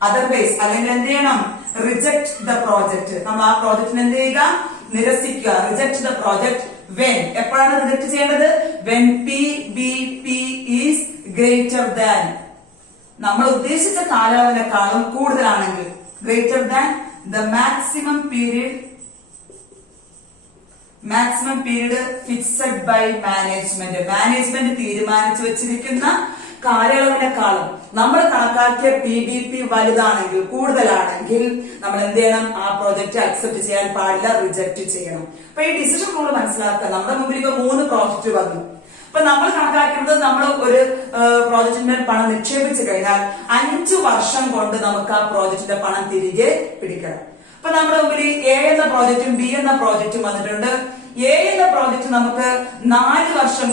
അതർവൈസ്, അല്ലെങ്കിൽ എന്ത് ചെയ്യണം? Reject the project. നമ്മൾ ആ പ്രോജക്റ്റിന് എന്ത് ചെയ്യുക? നിരസിക്കുക. Reject the project when. എപ്പോഴാണ് റിജക്ട് ചെയ്യേണ്ടത്? When PBP is greater than, നമ്മൾ ഉദ്ദേശിച്ച കാലയളവിനേക്കാളും കൂടുതലാണെങ്കിൽ, greater than the maximum period fixed by management. Management തീരുമാനിച്ചു വെച്ചിരിക്കുന്ന കാലയളവിനെക്കാളും നമ്മൾ കണക്കാക്കിയ PBP വലുതാണെങ്കിൽ, കൂടുതലാണെങ്കിൽ നമ്മൾ എന്ത് ചെയ്യണം? ആ പ്രോജക്റ്റ് അക്സെപ്റ്റ് ചെയ്യാൻ പാടില്ല, റിജക്ട് ചെയ്യണം. അപ്പൊ ഈ ഡിസിഷൻ റൂൾ മനസ്സിലാക്കുക. നമ്മുടെ മുമ്പിൽ ഇപ്പൊ 3 പ്രോജക്റ്റ് വന്നു. അപ്പൊ നമ്മൾ കണക്കാക്കുന്നത്, നമ്മൾ ഒരു പ്രോജക്റ്റിന്റെ പണം നിക്ഷേപിച്ചു കഴിഞ്ഞാൽ 5 വർഷം കൊണ്ട് നമുക്ക് ആ പ്രോജക്റ്റിന്റെ പണം തിരികെ പിടിക്കണം. അപ്പൊ നമ്മുടെ മുമ്പിൽ A എന്ന പ്രോജക്റ്റും B എന്ന പ്രോജക്റ്റും വന്നിട്ടുണ്ട്. A എന്ന പ്രോജക്റ്റ് നമുക്ക് 4 വർഷം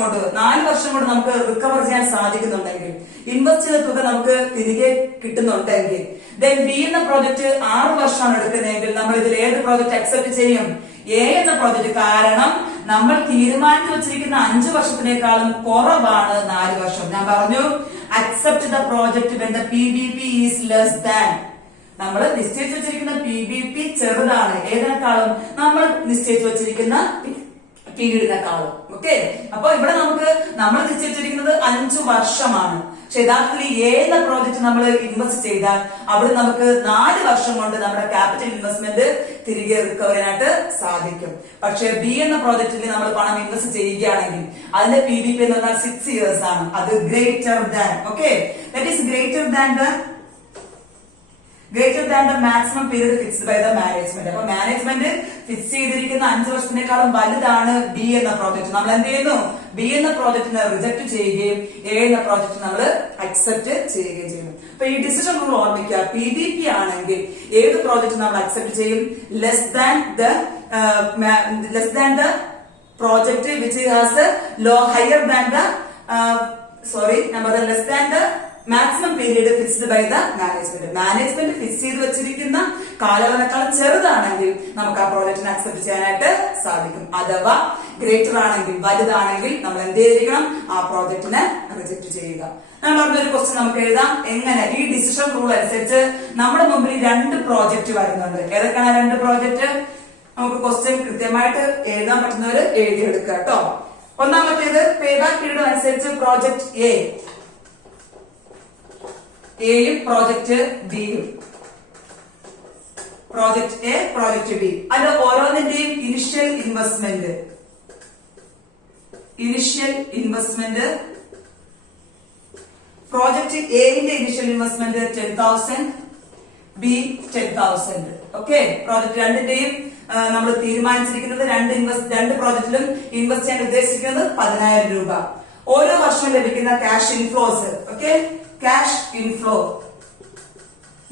കൊണ്ട് നമുക്ക് റിക്കവർ ചെയ്യാൻ സാധിക്കുന്നുണ്ടെങ്കിൽ, ഇൻവെസ്റ്റ് ചെയ്ത തുക നമുക്ക് തിരികെ കിട്ടുന്നുണ്ടെങ്കിൽ, ദെൻ B എന്ന പ്രോജക്റ്റ് 6 വർഷമാണ് എടുക്കുന്നതെങ്കിൽ നമ്മൾ ഇതിൽ ഏത് പ്രോജക്റ്റ് അക്സെപ്റ്റ് ചെയ്യും? A എന്ന പ്രോജക്റ്റ്. കാരണം നമ്മൾ തീരുമാനിച്ചു വെച്ചിരിക്കുന്ന 5 വർഷത്തിനേക്കാളും കുറവാണ് 4 വർഷം. ഞാൻ പറഞ്ഞു, accept the project when the PBP is less than. നമ്മൾ നിശ്ചയിച്ചു വെച്ചിരിക്കുന്ന PBP ചെറുതാണ് ഏതിനേക്കാളും? നമ്മൾ നിശ്ചയിച്ചു വെച്ചിരിക്കുന്ന പീരീഡിനെക്കാളും. ഓക്കെ, അപ്പൊ ഇവിടെ നമ്മൾ നിശ്ചയിച്ചിരിക്കുന്നത് 5 വർഷമാണ്. പക്ഷെ യഥാർത്ഥത്തിൽ A എന്ന പ്രോജക്റ്റ് നമ്മൾ ഇൻവെസ്റ്റ് ചെയ്താൽ അവിടെ നമുക്ക് 4 വർഷം കൊണ്ട് നമ്മുടെ ക്യാപിറ്റൽ ഇൻവെസ്റ്റ്മെന്റ് തിരികെ റിക്കവർ ചെയ്യാനായിട്ട് സാധിക്കും. പക്ഷെ B എന്ന പ്രോജക്റ്റിൽ നമ്മൾ പണം ഇൻവെസ്റ്റ് ചെയ്യുകയാണെങ്കിൽ അതിന്റെ PBP എന്ന് പറഞ്ഞാൽ 6 years ആണ്. അത് greater than, okay, that is greater than the maximum period fixed by the management. അപ്പൊ മാനേജ്മെന്റ് ഫിക്സ് ചെയ്തിരിക്കുന്ന 5 വർഷത്തിനേക്കാളും വലുതാണ് B എന്ന പ്രോജക്റ്റ്. നമ്മൾ എന്ത് ചെയ്യുന്നു? B എന്ന പ്രോജക്റ്റിനെ റിജക്ട് ചെയ്യുകയും A എന്ന പ്രോജക്റ്റ് നമ്മൾ അക്സെപ്റ്റ് ചെയ്യുകയും ചെയ്യുന്നു. അപ്പൊ ഈ ഡിസിഷൻ റൂൾ ഓർമ്മിക്കുക. PBP ആണെങ്കിൽ ഏത് പ്രോജക്റ്റ് നമ്മൾ അക്സെപ്റ്റ് ചെയ്യും? Less than the project which has higher than the less than the maximum period fixed by the management. Management fix ചെയ്ത് വെച്ചിരിക്കുന്ന കാലയളവിനേക്കാൾ ചെറുതാണെങ്കിൽ നമുക്ക് ആ പ്രോജക്റ്റിനെ അക്സെപ്റ്റ് ചെയ്യാനായിട്ട് സാധിക്കും. അഥവാ ഗ്രേറ്റർ ആണെങ്കിൽ, വലുതാണെങ്കിൽ നമ്മൾ എന്ത് ചെയ്തിരിക്കണം? ആ പ്രോജക്റ്റിനെ റിജക്ട് ചെയ്യുക. ഞാൻ പറഞ്ഞൊരു ക്വസ്റ്റ്യൻ നമുക്ക് എഴുതാം. എങ്ങനെ? ഈ ഡിസിഷൻ റൂൾ അനുസരിച്ച് നമ്മുടെ മുമ്പിൽ 2 പ്രോജക്റ്റ് വരുന്നുണ്ട്. ഏതൊക്കെയാണ് 2 പ്രോജക്റ്റ്? നമുക്ക് ക്വസ്റ്റ്യൻ കൃത്യമായിട്ട് എഴുതാൻ പറ്റുന്നവര് എഴുതിയെടുക്കുക കേട്ടോ. ഒന്നാമത്തേത് പേ ബാക്ക് പീരീഡ് അനുസരിച്ച് പ്രോജക്റ്റ് എയും പ്രോജക്റ്റ് ബിയും. Project A, project B. അതിന്റെ ഓരോന്നിന്റെയും ഇനിഷ്യൽ ഇൻവെസ്റ്റ്മെന്റ് പ്രോജക്ട് എന്റെ initial investment 10,000, B 10,000. Okay, project രണ്ടിന്റെയും നമ്മൾ തീരുമാനിച്ചിരിക്കുന്നത് രണ്ട് പ്രോജക്റ്റിലും ഇൻവെസ്റ്റ് ചെയ്യാൻ ഉദ്ദേശിക്കുന്നത് 10,000 രൂപ. ഓരോ വർഷവും ലഭിക്കുന്ന cash inflows, okay, cash inflow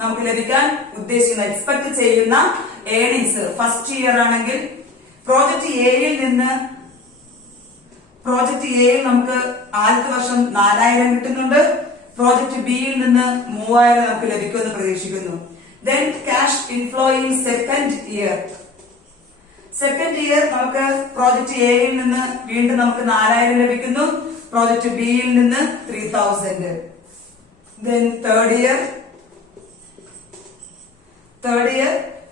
നമുക്ക് ലഭിക്കാൻ ഉദ്ദേശിക്കുന്ന എക്സ്പെക്ട് ചെയ്യുന്ന ഏർണിങ്സ് ഫസ്റ്റ് ഇയർ ആണെങ്കിൽ പ്രോജക്ട് എയിൽ നമുക്ക് ആദ്യത്തെ വർഷം 4,000 കിട്ടുന്നുണ്ട്. പ്രോജക്ട് ബിയിൽ നിന്ന് 3,000 നമുക്ക് ലഭിക്കുമെന്ന് പ്രതീക്ഷിക്കുന്നു. Then cash inflow in second year നമുക്ക് പ്രോജക്ട് എയിൽ നിന്ന് വീണ്ടും നമുക്ക് 4,000 ലഭിക്കുന്നു. പ്രോജക്ട് ബിയിൽ നിന്ന് 3,000. ദെൻ തേർഡ് ഇയർ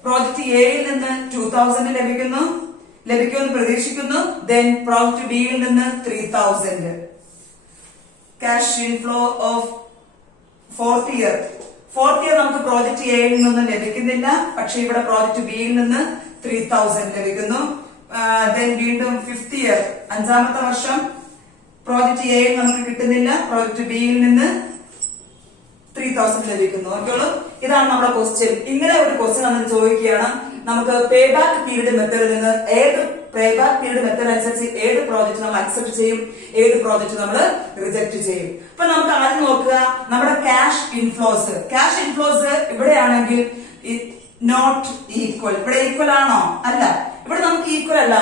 പ്രോജക്ട് എയിൽ നിന്ന് 2,000 ലഭിക്കുമെന്ന് പ്രതീക്ഷിക്കുന്നു. ദെൻ പ്രോജക്ട് ബിയിൽ നിന്ന് 3,000. Cash inflow of fourth year നമുക്ക് പ്രോജക്ട് എയിൽ നിന്നും ലഭിക്കുന്നില്ല, പക്ഷെ ഇവിടെ പ്രോജക്ട് ബിയിൽ നിന്ന് 3,000 ലഭിക്കുന്നു. ദെൻ വീണ്ടും ഫിഫ്ത് ഇയർ, അഞ്ചാമത്തെ വർഷം പ്രോജക്ട് എയിൽ നമുക്ക് കിട്ടുന്നില്ല, പ്രോജക്ട് ബിയിൽ നിന്ന് 3,000 ലഭിക്കുന്നു. ഓർക്കുള്ളൂ, ഇതാണ് നമ്മുടെ ക്വസ്റ്റ്യൻ. ഇങ്ങനെ ഒരു ക്വസ്റ്റ്യൻ നമ്മൾ ചോദിക്കുകയാണ്, നമുക്ക് പേ ബാക്ക് പീരീഡ് മെത്തേഡിൽ നിന്ന് അനുസരിച്ച് ഏത് പ്രോജക്റ്റ് നമ്മൾ അക്സെപ്റ്റ് ചെയ്യും, ഏത് പ്രോജക്റ്റ് നമ്മൾ റിജക്ട് ചെയ്യും. അപ്പൊ നമുക്ക് ആദ്യം നോക്കുക നമ്മുടെ ക്യാഷ് ഇൻഫ്ലോസ് ഇവിടെയാണെങ്കിൽ നോട്ട് ഈക്വൽ. ഇവിടെ ഈക്വൽ ആണോ? അല്ല, ഇവിടെ നമുക്ക് ഈക്വൽ അല്ല,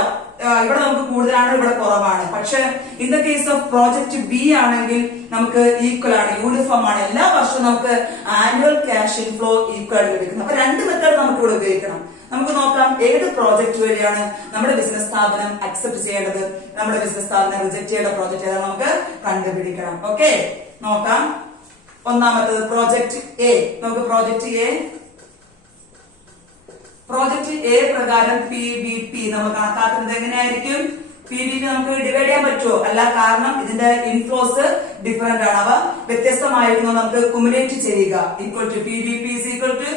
ഇവിടെ നമുക്ക് കൂടുതലാണ്, ഇവിടെ കുറവാണ്. പക്ഷെ in the case of project B ആണെങ്കിൽ നമുക്ക് ഈക്വൽ ആണ്, യൂണിഫോം ആണ്. എല്ലാ വർഷവും നമുക്ക് ആനുവൽ ക്യാഷ് ഇൻഫ്ലോ ഈക്വൽ ആയിട്ട് ലഭിക്കുന്നു. അപ്പൊ രണ്ട് മെത്തേഡ് നമുക്ക് ഇവിടെ ഉപയോഗിക്കണം. നമുക്ക് നോക്കാം ഏത് പ്രോജക്ട് വഴിയാണ് നമ്മുടെ ബിസിനസ് സ്ഥാപനം അക്സെപ്റ്റ് ചെയ്യേണ്ടത്, നമ്മുടെ ബിസിനസ് സ്ഥാപനം റിജക്ട് ചെയ്യേണ്ട പ്രോജക്ട് ഏതാണ് നമുക്ക് കണ്ടുപിടിക്കണം. ഓക്കെ, നോക്കാം. ഒന്നാമത്തത് പ്രോജക്ട് എ. നമുക്ക് പ്രോജക്ട് എ പ്രകാരം PBP നമ്മൾ കണക്കാക്കുന്നത് എങ്ങനെയായിരിക്കും? PBP നമുക്ക് ഡിവൈഡ് ചെയ്യാൻ പറ്റുമോ? അല്ല, കാരണം ഇതിന്റെ ഇൻഫ്ലോസ് ഡിഫറെന്റ് ആണ്, അവ വ്യത്യസ്തമായിരുന്നു. നമുക്ക് കുമുലേറ്റ് ചെയ്യുക. Equal to PBP is equal to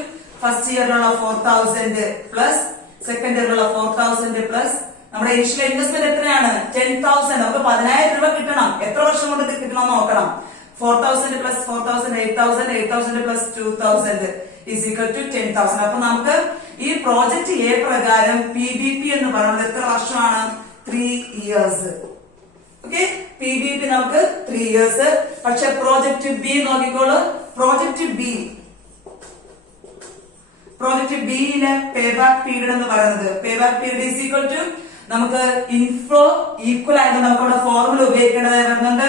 first ഇയറിലുള്ള 4,000 പ്ലസ് സെക്കൻഡ് ഇയറിലുള്ള 4,000 പ്ലസ് നമ്മുടെ ഇനിഷ്യൽ ഇൻവെസ്റ്റ്മെന്റ് എത്രയാണ്? 10,000. നമുക്ക് 10,000 രൂപ കിട്ടണം. എത്ര വർഷം കൊണ്ട് കിട്ടണമെന്ന് നോക്കണം. 4,000 plus 4,000 8,000 plus 2,000 is equal to 10,000. അപ്പൊ നമുക്ക് ഈ പ്രോജക്ട് എ പ്രകാരം PBP എന്ന് പറയുന്നത് എത്ര വർഷമാണ്? 3 ഇയേഴ്സ്. ഓക്കെ, PBP നമുക്ക് 3 ഇയേഴ്സ്. പക്ഷെ പ്രോജക്ട് ബി നോക്കിക്കോളൂ. പ്രോജക്ട് ബിയിലെ പേ ബാക്ക് പീരീഡ് എന്ന് പറയുന്നത് ഈസ് ഈക്വൽ ടു നമുക്ക് ഇൻഫ്ലോ ഈക്വൽ ആയിട്ട് നമുക്ക് ഇവിടെ ഫോർമുല ഉപയോഗിക്കേണ്ടതായി വരുന്നുണ്ട്.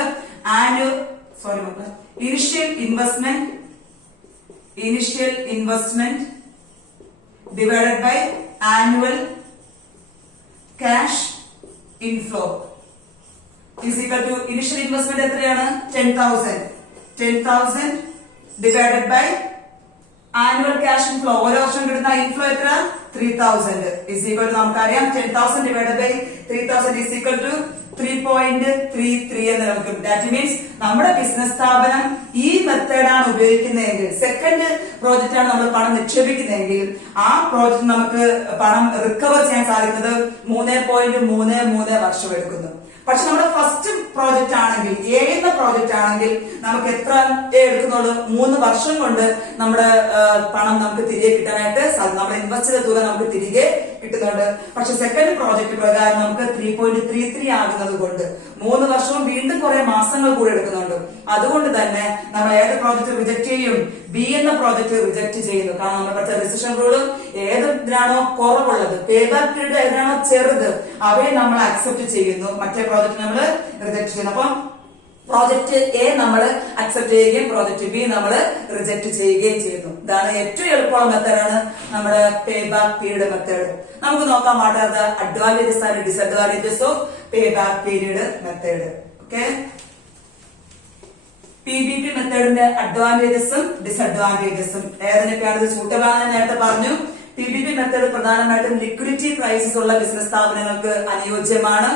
Initial investment divided by annual cash inflow is equal to initial investment എത്രയാണ്? 10,000 divided by annual cash inflow. ഓരോ വർഷം കിട്ടുന്ന ഇൻഫ്ലോ എത്ര? 3,000 is equal to നമുക്കറിയാം 10,000 divided by 3,000 is equal to 3.33 എന്ന് നമുക്ക്. ദാറ്റ് മീൻസ് നമ്മുടെ ബിസിനസ് സ്ഥാപനം ഈ മെത്തേഡാണ് ഉപയോഗിക്കുന്നതെങ്കിൽ, സെക്കൻഡ് പ്രോജക്റ്റ് ആണ് നമ്മൾ പണം നിക്ഷേപിക്കുന്നതെങ്കിൽ, ആ പ്രോജക്റ്റ് നമുക്ക് പണം റിക്കവർ ചെയ്യാൻ സാധിക്കുന്നത് 3.33 വർഷം എടുക്കുന്നു. പക്ഷെ നമ്മുടെ ഫസ്റ്റ് പ്രോജക്റ്റ് ആണെങ്കിൽ, എന്ന പ്രോജക്റ്റ് ആണെങ്കിൽ നമുക്ക് എത്ര എടുക്കുന്നുള്ളൂ? 3 വർഷം കൊണ്ട് നമ്മുടെ പണം നമുക്ക് തിരികെ കിട്ടാനായിട്ട് നമ്മൾ ഇൻവെസ്റ്റ് ചെയ്ത തുക നമുക്ക് തിരികെ കിട്ടുന്നുണ്ട്. പക്ഷെ സെക്കൻഡ് പ്രോജക്റ്റ് പ്രകാരം നമുക്ക് 3.33 ആകുന്നത് കൊണ്ട് 3 വർഷവും വീണ്ടും കുറെ മാസങ്ങൾ കൂടെ എടുക്കുന്നുണ്ട്. അതുകൊണ്ട് തന്നെ നമ്മൾ ഏത് പ്രോജക്റ്റ് റിജക്ട് ചെയ്യും? ബി എന്ന പ്രോജക്റ്റ് റിജക്ട് ചെയ്യുന്നു. കാരണം നമ്മുടെ പഠിച്ച ഡിസിഷൻ റൂളും ഏതിനാണോ കുറവുള്ളത്, പേ ബാക്ക് പീരീഡ് ഏതിനാണോ ചെറുത്, അവയെ നമ്മൾ അക്സെപ്റ്റ് ചെയ്യുന്നു, മറ്റേ പ്രോജക്റ്റ് നമ്മൾ റിജക്ട് ചെയ്യുന്നു. അപ്പം പ്രോജക്ട് എ നമ്മൾ അക്സെപ്റ്റ് ചെയ്യുകയും പ്രോജക്ട് ബി നമ്മൾ റിജക്ട് ചെയ്യുകയും ചെയ്യുന്നു. ഇതാണ് ഏറ്റവും എളുപ്പമുള്ള മെത്തേഡാണ് നമ്മുടെ പേ ബാക്ക് പീരീഡ് മെത്തേഡ്. നമുക്ക് നോക്കാം what are the advantages and disadvantages of pay back period method. Okay, PBP മെത്തേഡിന്റെ അഡ്വാൻറ്റേജസും ഡിസഡ്വാൻറ്റേജസും ഏതൊക്കെയാണ്? ഇത് സൂട്ടബിൾ ആണെന്ന് നേരത്തെ പറഞ്ഞു. PBP മെത്തേഡ് പ്രധാനമായിട്ടും ലിക്വിഡിറ്റി ക്രൈസിസ് ഉള്ള ബിസിനസ് സ്ഥാപനങ്ങൾക്ക് അനുയോജ്യമാണ്.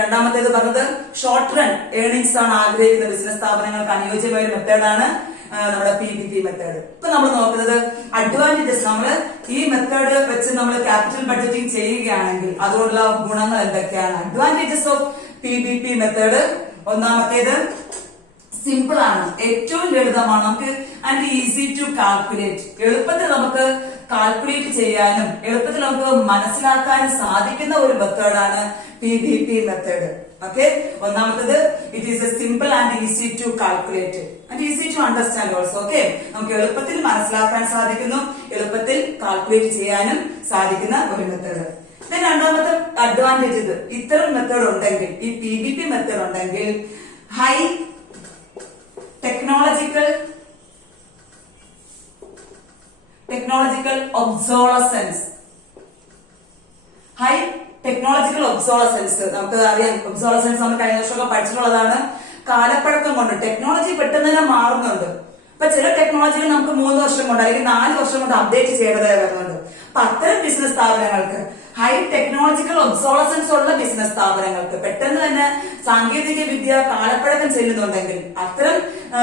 രണ്ടാമത്തേത് പറഞ്ഞത് ഷോർട്ട് റൺ ഏർണിംഗ്സ് ആണ് ആഗ്രഹിക്കുന്ന ബിസിനസ് സ്ഥാപനങ്ങൾക്ക് അനുയോജ്യമായ ഒരു മെത്തേഡാണ്. നമ്മുടെ PBP മെത്തേഡ്. ഇപ്പൊ നമ്മൾ നോക്കുന്നത് അഡ്വാൻറ്റേജസ്. നമ്മൾ ഈ മെത്തേഡ് വെച്ച് നമ്മൾ ക്യാപിറ്റൽ ബഡ്ജറ്റിംഗ് ചെയ്യുകയാണെങ്കിൽ അതുകൊണ്ടുള്ള ഗുണങ്ങൾ എന്തൊക്കെയാണ്? Advantages of PBP method. ഒന്നാമത്തേത് സിമ്പിൾ ആണ്, ഏറ്റവും ലളിതമാണ്, നമുക്ക് ആൻഡ് ഈസി ടു കാൽക്കുലേറ്റ്. എളുപ്പത്തിൽ നമുക്ക് കാൽക്കുലേറ്റ് ചെയ്യാനും എളുപ്പത്തിൽ നമുക്ക് മനസ്സിലാക്കാനും സാധിക്കുന്ന ഒരു മെത്തേഡാണ് PBP മെത്തേഡ്. ഓക്കെ, ഒന്നാമത്തത് it is a simple and easy to calculate and easy to understand also. Okay, നമുക്ക് എളുപ്പത്തിൽ മനസ്സിലാക്കാൻ സാധിക്കുന്നു, എളുപ്പത്തിൽ കാൽക്കുലേറ്റ് ചെയ്യാനും സാധിക്കുന്ന ഒരു മെത്തേഡ്. രണ്ടാമത്തെ അഡ്വാൻറ്റേജ്, ഇത് ഇത്തരം മെത്തേഡ് ഉണ്ടെങ്കിൽ, ഈ PBP മെത്തേഡ് ഉണ്ടെങ്കിൽ high technological obsolescence. High technological obsolescence നമുക്ക് അറിയാം. ഒബ്സോളസൻസ് നമ്മൾ കഴിഞ്ഞ വർഷമൊക്കെ പഠിച്ചിട്ടുള്ളതാണ്. കാലപ്പഴക്കം കൊണ്ട് ടെക്നോളജി പെട്ടെന്ന് തന്നെ മാറുന്നുണ്ട്. ഇപ്പൊ ചില ടെക്നോളജികൾ നമുക്ക് 3 വർഷം കൊണ്ട് അല്ലെങ്കിൽ 4 വർഷം കൊണ്ട് അപ്ഡേറ്റ് ചെയ്യേണ്ടതായി വരുന്നുണ്ട്. അപ്പൊ അത്തരം ബിസിനസ് സ്ഥാപനങ്ങൾക്ക്, ഹൈ ടെക്നോളജിക്കൽ ഒബ്സോളസൻസ് ഉള്ള ബിസിനസ് സ്ഥാപനങ്ങൾക്ക് പെട്ടെന്ന് തന്നെ സാങ്കേതിക വിദ്യ കാലപ്പഴക്കം ചെല്ലുന്നുണ്ടെങ്കിൽ അത്തരം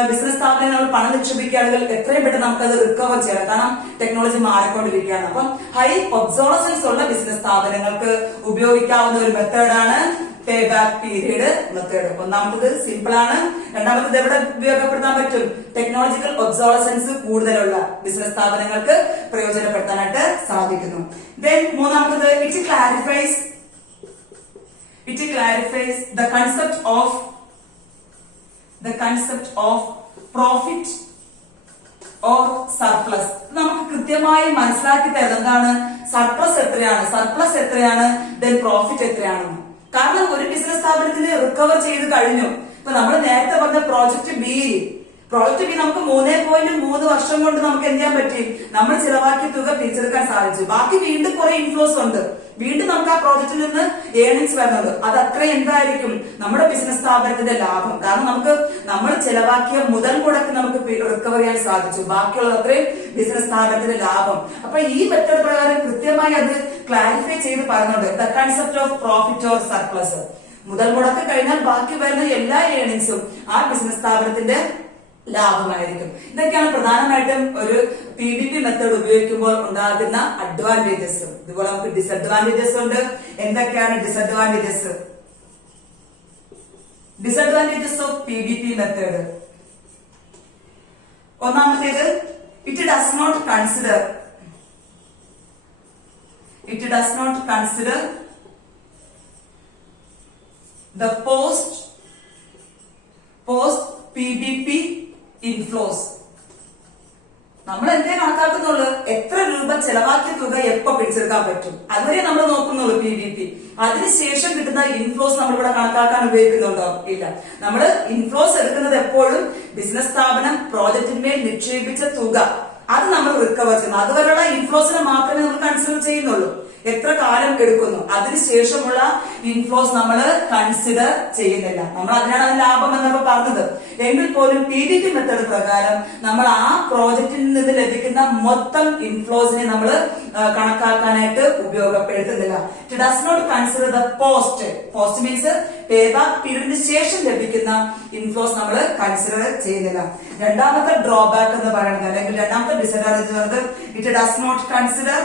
ബിസിനസ് സ്ഥാപനങ്ങൾ പണം നിക്ഷേപിക്കുകയാണെങ്കിൽ എത്രയും പെട്ടെന്ന് നമുക്കത് റിക്കവർ ചെയ്യണം. കാരണം ടെക്നോളജി മാറിക്കൊണ്ടിരിക്കുകയാണ്. അപ്പം ഹൈ ഒബ്സോളസൻസ് ഉള്ള ബിസിനസ് സ്ഥാപനങ്ങൾക്ക് ഉപയോഗിക്കാവുന്ന ഒരു മെത്തേഡാണ് പേ ബാക്ക് പീരീഡ് മെത്തേഡ്. ഒന്നാമത്തത് സിമ്പിൾ ആണ്, രണ്ടാമത്തത് എവിടെ ഉപയോഗപ്പെടുത്താൻ പറ്റും? ടെക്നോളജിക്കൽ ഒബ്സോളസൻസ് കൂടുതലുള്ള ബിസിനസ് സ്ഥാപനങ്ങൾക്ക് പ്രയോജനപ്പെടുത്താനായിട്ട് സാധിക്കുന്നു. ദെൻ മൂന്നാമത്തത് it clarifies the concept of profit or surplus. നമുക്ക് കൃത്യമായി മനസ്സിലാക്കി തരുന്നത് എന്താണ്? സർപ്ലസ് എത്രയാണ്, ദെൻ പ്രോഫിറ്റ് എത്രയാണെന്ന്. കാരണം ഒരു ബിസിനസ് സ്ഥാപനത്തിന് റിക്കവർ ചെയ്ത് കഴിഞ്ഞു. ഇപ്പൊ നമ്മൾ നേരത്തെ പറഞ്ഞ പ്രോജക്ട് ബി നമുക്ക് 3.3 വർഷം കൊണ്ട് നമുക്ക് എന്ത് ചെയ്യാൻ പറ്റി? നമ്മൾ ചിലവാക്കിയ തുക തിരിച്ചെടുക്കാൻ സാധിച്ചു. ബാക്കി വീണ്ടും കുറെ ഇൻഫ്ലോസ് ഉണ്ട്, വീണ്ടും നമുക്ക് ആ പ്രോജക്റ്റിൽ നിന്ന് ഏർണിങ്സ് വരുന്നുണ്ട്. അത് അത്ര എന്തായിരിക്കും? നമ്മുടെ ബിസിനസ് സ്ഥാപനത്തിന്റെ ലാഭം. കാരണം നമ്മൾ ചിലവാക്കിയ മുതൽ മുടക്ക് നമുക്ക് റിക്കവർ ചെയ്യാൻ സാധിച്ചു. ബാക്കിയുള്ളത് അത്രയും ബിസിനസ് സ്ഥാപനത്തിന്റെ ലാഭം. അപ്പൊ ഈ മെത്തേഡ് പ്രകാരം കൃത്യമായി അത് ക്ലാരിഫൈ ചെയ്ത് പറയുന്നുണ്ട്. The concept of profit or surplus. മുതൽ മുടക്ക് കഴിഞ്ഞാൽ ബാക്കി വരുന്ന എല്ലാ ഏർണിങ്സും ആ ബിസിനസ് സ്ഥാപനത്തിന്റെ ലാഭമായിരിക്കും. ഇതൊക്കെയാണ് പ്രധാനമായിട്ടും ഒരു PBP മെത്തേഡ് ഉപയോഗിക്കുമ്പോൾ ഉണ്ടാകുന്ന അഡ്വാൻറ്റേജസ്. ഇതുപോലെ നമുക്ക് ഡിസഡ്വാൻറ്റേജസ് ഉണ്ട്. എന്തൊക്കെയാണ് ഡിസഡ്വാൻറ്റേജസ് ഓഫ് PBP മെത്തേഡ്? ഒന്നാമത്തേത് it does not consider the post PBP inflows. നമ്മൾ എന്തേ കണക്കാക്കുന്നുള്ളൂ? എത്ര രൂപ ചെലവാക്കിയ തുക എപ്പോ പിടിച്ചെടുക്കാൻ പറ്റും, അതുവരെ നമ്മൾ നോക്കുന്നുള്ളൂ PBP. അതിനുശേഷം കിട്ടുന്ന ഇൻഫ്ലോസ് നമ്മൾ ഇവിടെ കണക്കാക്കാൻ ഉപയോഗിക്കുന്നുണ്ടോ? ഇല്ല. നമ്മൾ ഇൻഫ്ലോസ് എടുക്കുന്നത് എപ്പോഴും ബിസിനസ് സ്ഥാപനം പ്രോജക്റ്റിന്മേൽ നിക്ഷേപിച്ച തുക അത് നമ്മൾ റിക്കവർ ചെയ്യുന്നു. അതുവരെയുള്ള ഇൻഫ്ലോസിനെ മാത്രമേ നമ്മൾ കൺസിഡർ ചെയ്യുന്നുള്ളൂ. എത്ര കാലം എടുക്കുന്നു, അതിനുശേഷമുള്ള ഇൻഫ്ലോസ് നമ്മൾ കൺസിഡർ ചെയ്യുന്നില്ല. നമ്മൾ അതിനാണ് അത് ലാഭം എന്നൊക്കെ പറഞ്ഞത്. എങ്കിൽ പോലും PBP മെത്തേഡ് പ്രകാരം നമ്മൾ ആ പ്രോജക്റ്റിൽ നിന്ന് ലഭിക്കുന്ന മൊത്തം ഇൻഫ്ലോസിനെ നമ്മൾ കണക്കാക്കാനായിട്ട് ഉപയോഗപ്പെടുത്തുന്നില്ല. It does not consider the post means pay back പീരീഡിന് ശേഷം ലഭിക്കുന്ന ഇൻഫ്ലോസ് നമ്മൾ കൺസിഡർ ചെയ്യുന്നില്ല. രണ്ടാമത്തെ ഡ്രോബാക്ക് എന്ന് പറയുന്നത് അല്ലെങ്കിൽ രണ്ടാമത്തെ ഡിസഡ്വാൻറ്റേജ് പറയുന്നത് it does not consider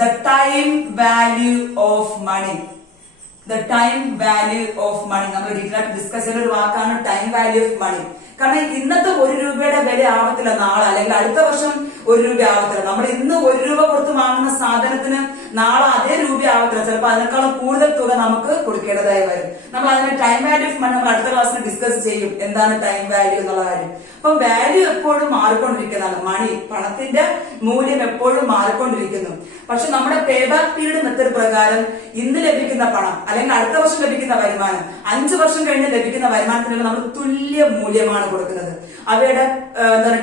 the time value of money. നമ്മൾ ഡീറ്റെയിൽ ആയിട്ട് ഡിസ്കസ് ചെയ്യുന്ന ഒരു വാക്കാണ് ടൈം വാല്യൂ ഓഫ് മണി. കാരണം ഇന്നത്തെ 1 രൂപയുടെ വില ആവത്തില്ല നാളെ, അല്ലെങ്കിൽ അടുത്ത വർഷം 1 രൂപ ആവത്തില്ല. നമ്മൾ ഇന്ന് 1 രൂപ കൊടുത്ത് വാങ്ങുന്ന സാധനത്തിന് നാളെ അതേ രൂപ ആവത്തില്ല, ചിലപ്പോൾ അതിനേക്കാളും കൂടുതൽ തുക നമുക്ക് കൊടുക്കേണ്ടതായി വരും. നമ്മൾ അതിന് ടൈം വാല്യൂ ഓഫ് മണി നമ്മൾ അടുത്ത ക്ലാസ്സിൽ ഡിസ്കസ് ചെയ്യും, എന്താണ് ടൈം വാല്യൂ എന്നുള്ള കാര്യം. അപ്പൊ വാല്യൂ എപ്പോഴും മാറിക്കൊണ്ടിരിക്കുന്നതാണ്. മണി, പണത്തിന്റെ മൂല്യം എപ്പോഴും മാറിക്കൊണ്ടിരിക്കുന്നു. പക്ഷെ നമ്മുടെ പേ ബാക്ക് പീരീഡ് മെത്തേഡ് പ്രകാരം ഇന്ന് ലഭിക്കുന്ന പണം അല്ലെങ്കിൽ അടുത്ത വർഷം ലഭിക്കുന്ന വരുമാനം 5 വർഷം കഴിഞ്ഞ് ലഭിക്കുന്ന വരുമാനത്തിനുള്ള നമ്മൾ തുല്യ മൂല്യമാണ് കൊടുക്കുന്നത്. അവയുടെ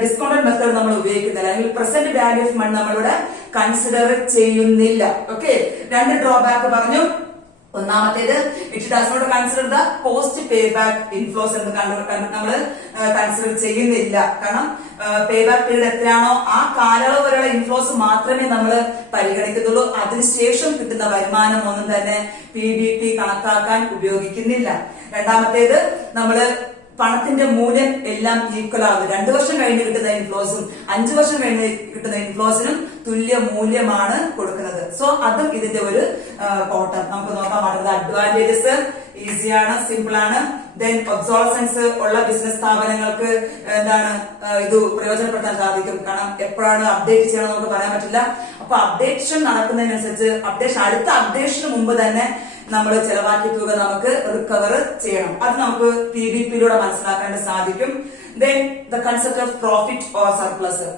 ഡിസ്കൗണ്ടഡ് മെത്തേഡ് നമ്മൾ ഉപയോഗിക്കുന്നില്ല, അല്ലെങ്കിൽ പ്രസന്റ് വാല്യൂ ഓഫ് മണി നമ്മളിവിടെ കൺസിഡർ ചെയ്യുന്നില്ല. ഓക്കെ, 2 ഡ്രോബാക്ക് പറഞ്ഞു. ഒന്നാമത്തേത് it does not consider the post payback inflows എന്ന് നമ്മൾ കൺസിഡർ ചെയ്യുന്നില്ല. കാരണം പേ ബാക്ക് പീരീഡ് എത്രയാണോ ആ കാലയളവ് വരെയുള്ള ഇൻഫ്ലോസ് മാത്രമേ നമ്മൾ പരിഗണിക്കുന്നുള്ളൂ. അതിനുശേഷം കിട്ടുന്ന വരുമാനം ഒന്നും തന്നെ PBP കണക്കാക്കാൻ ഉപയോഗിക്കുന്നില്ല. രണ്ടാമത്തേത് നമ്മള് പണത്തിന്റെ മൂല്യം എല്ലാം ഈക്വൽ ആകും. 2 വർഷം കഴിഞ്ഞ് കിട്ടുന്ന ഇൻഫ്ലോസും 5 വർഷം കഴിഞ്ഞ് കിട്ടുന്ന ഇൻഫ്ലോസിനും തുല്യ മൂല്യമാണ് കൊടുക്കുന്നത്. സോ അതും ഇതിന്റെ ഒരു കോട്ടം. നമുക്ക് നോക്കാൻ പാടുന്നത് അഡ്വാൻറ്റേജസ് ഈസിയാണ്, സിമ്പിൾ ആണ്. ദെൻ ഒബ്സോളസൻസ് ഉള്ള ബിസിനസ് സ്ഥാപനങ്ങൾക്ക് എന്താണ് ഇത് പ്രയോജനപ്പെടുത്താൻ സാധിക്കും. കാരണം എപ്പോഴാണ് അപ്ഡേറ്റ് ചെയ്യണം നമുക്ക് പറയാൻ പറ്റില്ല. അപ്പൊ അപ്ഡേഷൻ നടക്കുന്നതിനനുസരിച്ച് അടുത്ത അപ്ഡേഷന് മുമ്പ് തന്നെ നമ്മൾ ചെലവാക്കിയ തുക നമുക്ക് റിക്കവർ ചെയ്യണം. അത് നമുക്ക് PBPയിലൂടെ മനസ്സിലാക്കാൻ സാധിക്കും. Then the concept of profit or surplus.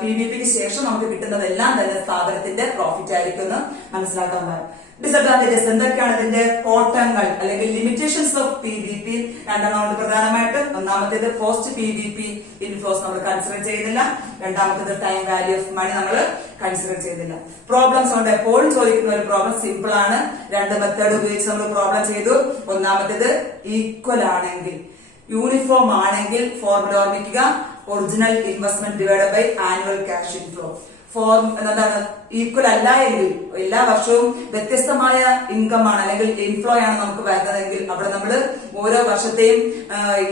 PBPക്ക് ശേഷം നമുക്ക് കിട്ടുന്നതെല്ലാം തന്നെ സ്ഥാപനത്തിന്റെ പ്രോഫിറ്റ് ആയിരിക്കും എന്ന് മനസ്സിലാക്കാൻ പറ്റും. ഡിസഡ്വാൻറ്റേജസ് എന്തൊക്കെയാണ് ഇതിന്റെ കോട്ടങ്ങൾ അല്ലെങ്കിൽ ലിമിറ്റേഷൻസ് ഓഫ് PBP? രണ്ടെണ്ണം പ്രധാനമായിട്ട്. ഒന്നാമത്തേത് പോസ്റ്റ് PBP ഇൻഫ്ലോസ് നമ്മൾ കൺസിഡർ ചെയ്യുന്നില്ല. രണ്ടാമത്തേത് ടൈം വാല്യൂ ഓഫ് മണി നമ്മൾ കൺസിഡർ ചെയ്യുന്നില്ല. പ്രോബ്ലംസ് കൊണ്ട് എപ്പോഴും ചോദിക്കുന്ന ഒരു പ്രോബ്ലം സിമ്പിൾ ആണ്. 2 മെത്തേഡ് ഉപയോഗിച്ച് നമ്മൾ പ്രോബ്ലം ചെയ്തു. ഒന്നാമത്തേത് ഈക്വൽ ആണെങ്കിൽ, യൂണിഫോം ആണെങ്കിൽ ഫോർമുല ഓർമ്മിക്കുക. Original investment divided by annual cash inflow. Form എന്താണ് ഈക്വൽ അല്ല എങ്കിൽ, എല്ലാ വർഷവും വ്യത്യസ്തമായ ഇൻകം ആണ് അല്ലെങ്കിൽ ഇൻഫ്ലോ ആണ് നമുക്ക് വരുന്നതെങ്കിൽ അവിടെ നമ്മൾ ഓരോ വർഷത്തെയും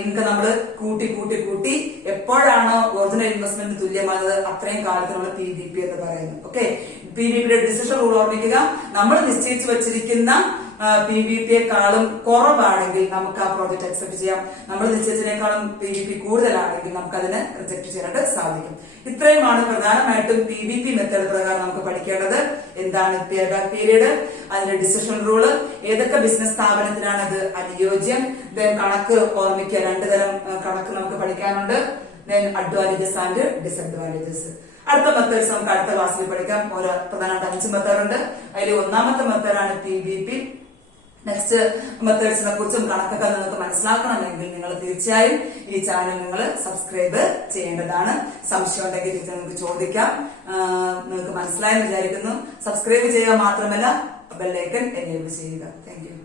ഇൻകം നമ്മൾ കൂട്ടി എപ്പോഴാണോ ഒറിജിനൽ ഇൻവെസ്റ്റ്മെന്റ് തുല്യമായത് അത്രയും കാലത്ത് നമ്മൾ PBP എന്ന് പറയുന്നു. ഓക്കെ, PBPയുടെ ഡിസിഷൻ റൂൾ ഓർമ്മിക്കുക. നമ്മൾ നിശ്ചയിച്ചു വെച്ചിരിക്കുന്ന PBPയെക്കാളും കുറവാണെങ്കിൽ നമുക്ക് ആ പ്രോജക്ട് അക്സെപ്റ്റ് ചെയ്യാം. നമ്മൾ നിശ്ചയിച്ചതിനേക്കാളും PBP കൂടുതലാണെങ്കിൽ നമുക്ക് അതിനെ റിജക്ട് ചെയ്യാനായിട്ട് സാധിക്കും. ഇത്രയുമാണ് പ്രധാനമായിട്ടും PBP മെത്തേഡ് പ്രകാരം നമുക്ക് പഠിക്കേണ്ടത്. എന്താണ് പേ ബാക്ക് പീരീഡ്, അതിന്റെ ഡിസിഷൻ റൂള്, ഏതൊക്കെ ബിസിനസ് സ്ഥാപനത്തിനാണ് ഇത് അനുയോജ്യം, ദെൻ കണക്ക് ഓർമ്മിക്കുക. 2 തരം കണക്ക് നമുക്ക് പഠിക്കാനുണ്ട്. Then advantages and disadvantages. അടുത്ത മെത്തേഡ്സ് നമുക്ക് അടുത്ത ക്ലാസ്സിൽ പഠിക്കാം. ഓരോ പ്രധാനമായിട്ട് 5 മെത്തേഡ് ഉണ്ട്. അതിൽ ഒന്നാമത്തെ മെത്തേഡാണ് PBP. നെക്സ്റ്റ് മെത്തേഡ്സിനെ കുറിച്ചും കണക്കൊക്കെ നിങ്ങൾക്ക് മനസ്സിലാക്കണമെങ്കിൽ നിങ്ങൾ തീർച്ചയായും ഈ ചാനൽ നിങ്ങൾ സബ്സ്ക്രൈബ് ചെയ്യേണ്ടതാണ്. സംശയം ഉണ്ടെങ്കിൽ നിങ്ങൾക്ക് ചോദിക്കാം. നിങ്ങൾക്ക് മനസ്സിലായെന്ന് വിചാരിക്കുന്നു. സബ്സ്ക്രൈബ് ചെയ്യുക മാത്രമല്ല ബെൽ ഐക്കൺ എനേബിൾ ചെയ്യുക. Thank you.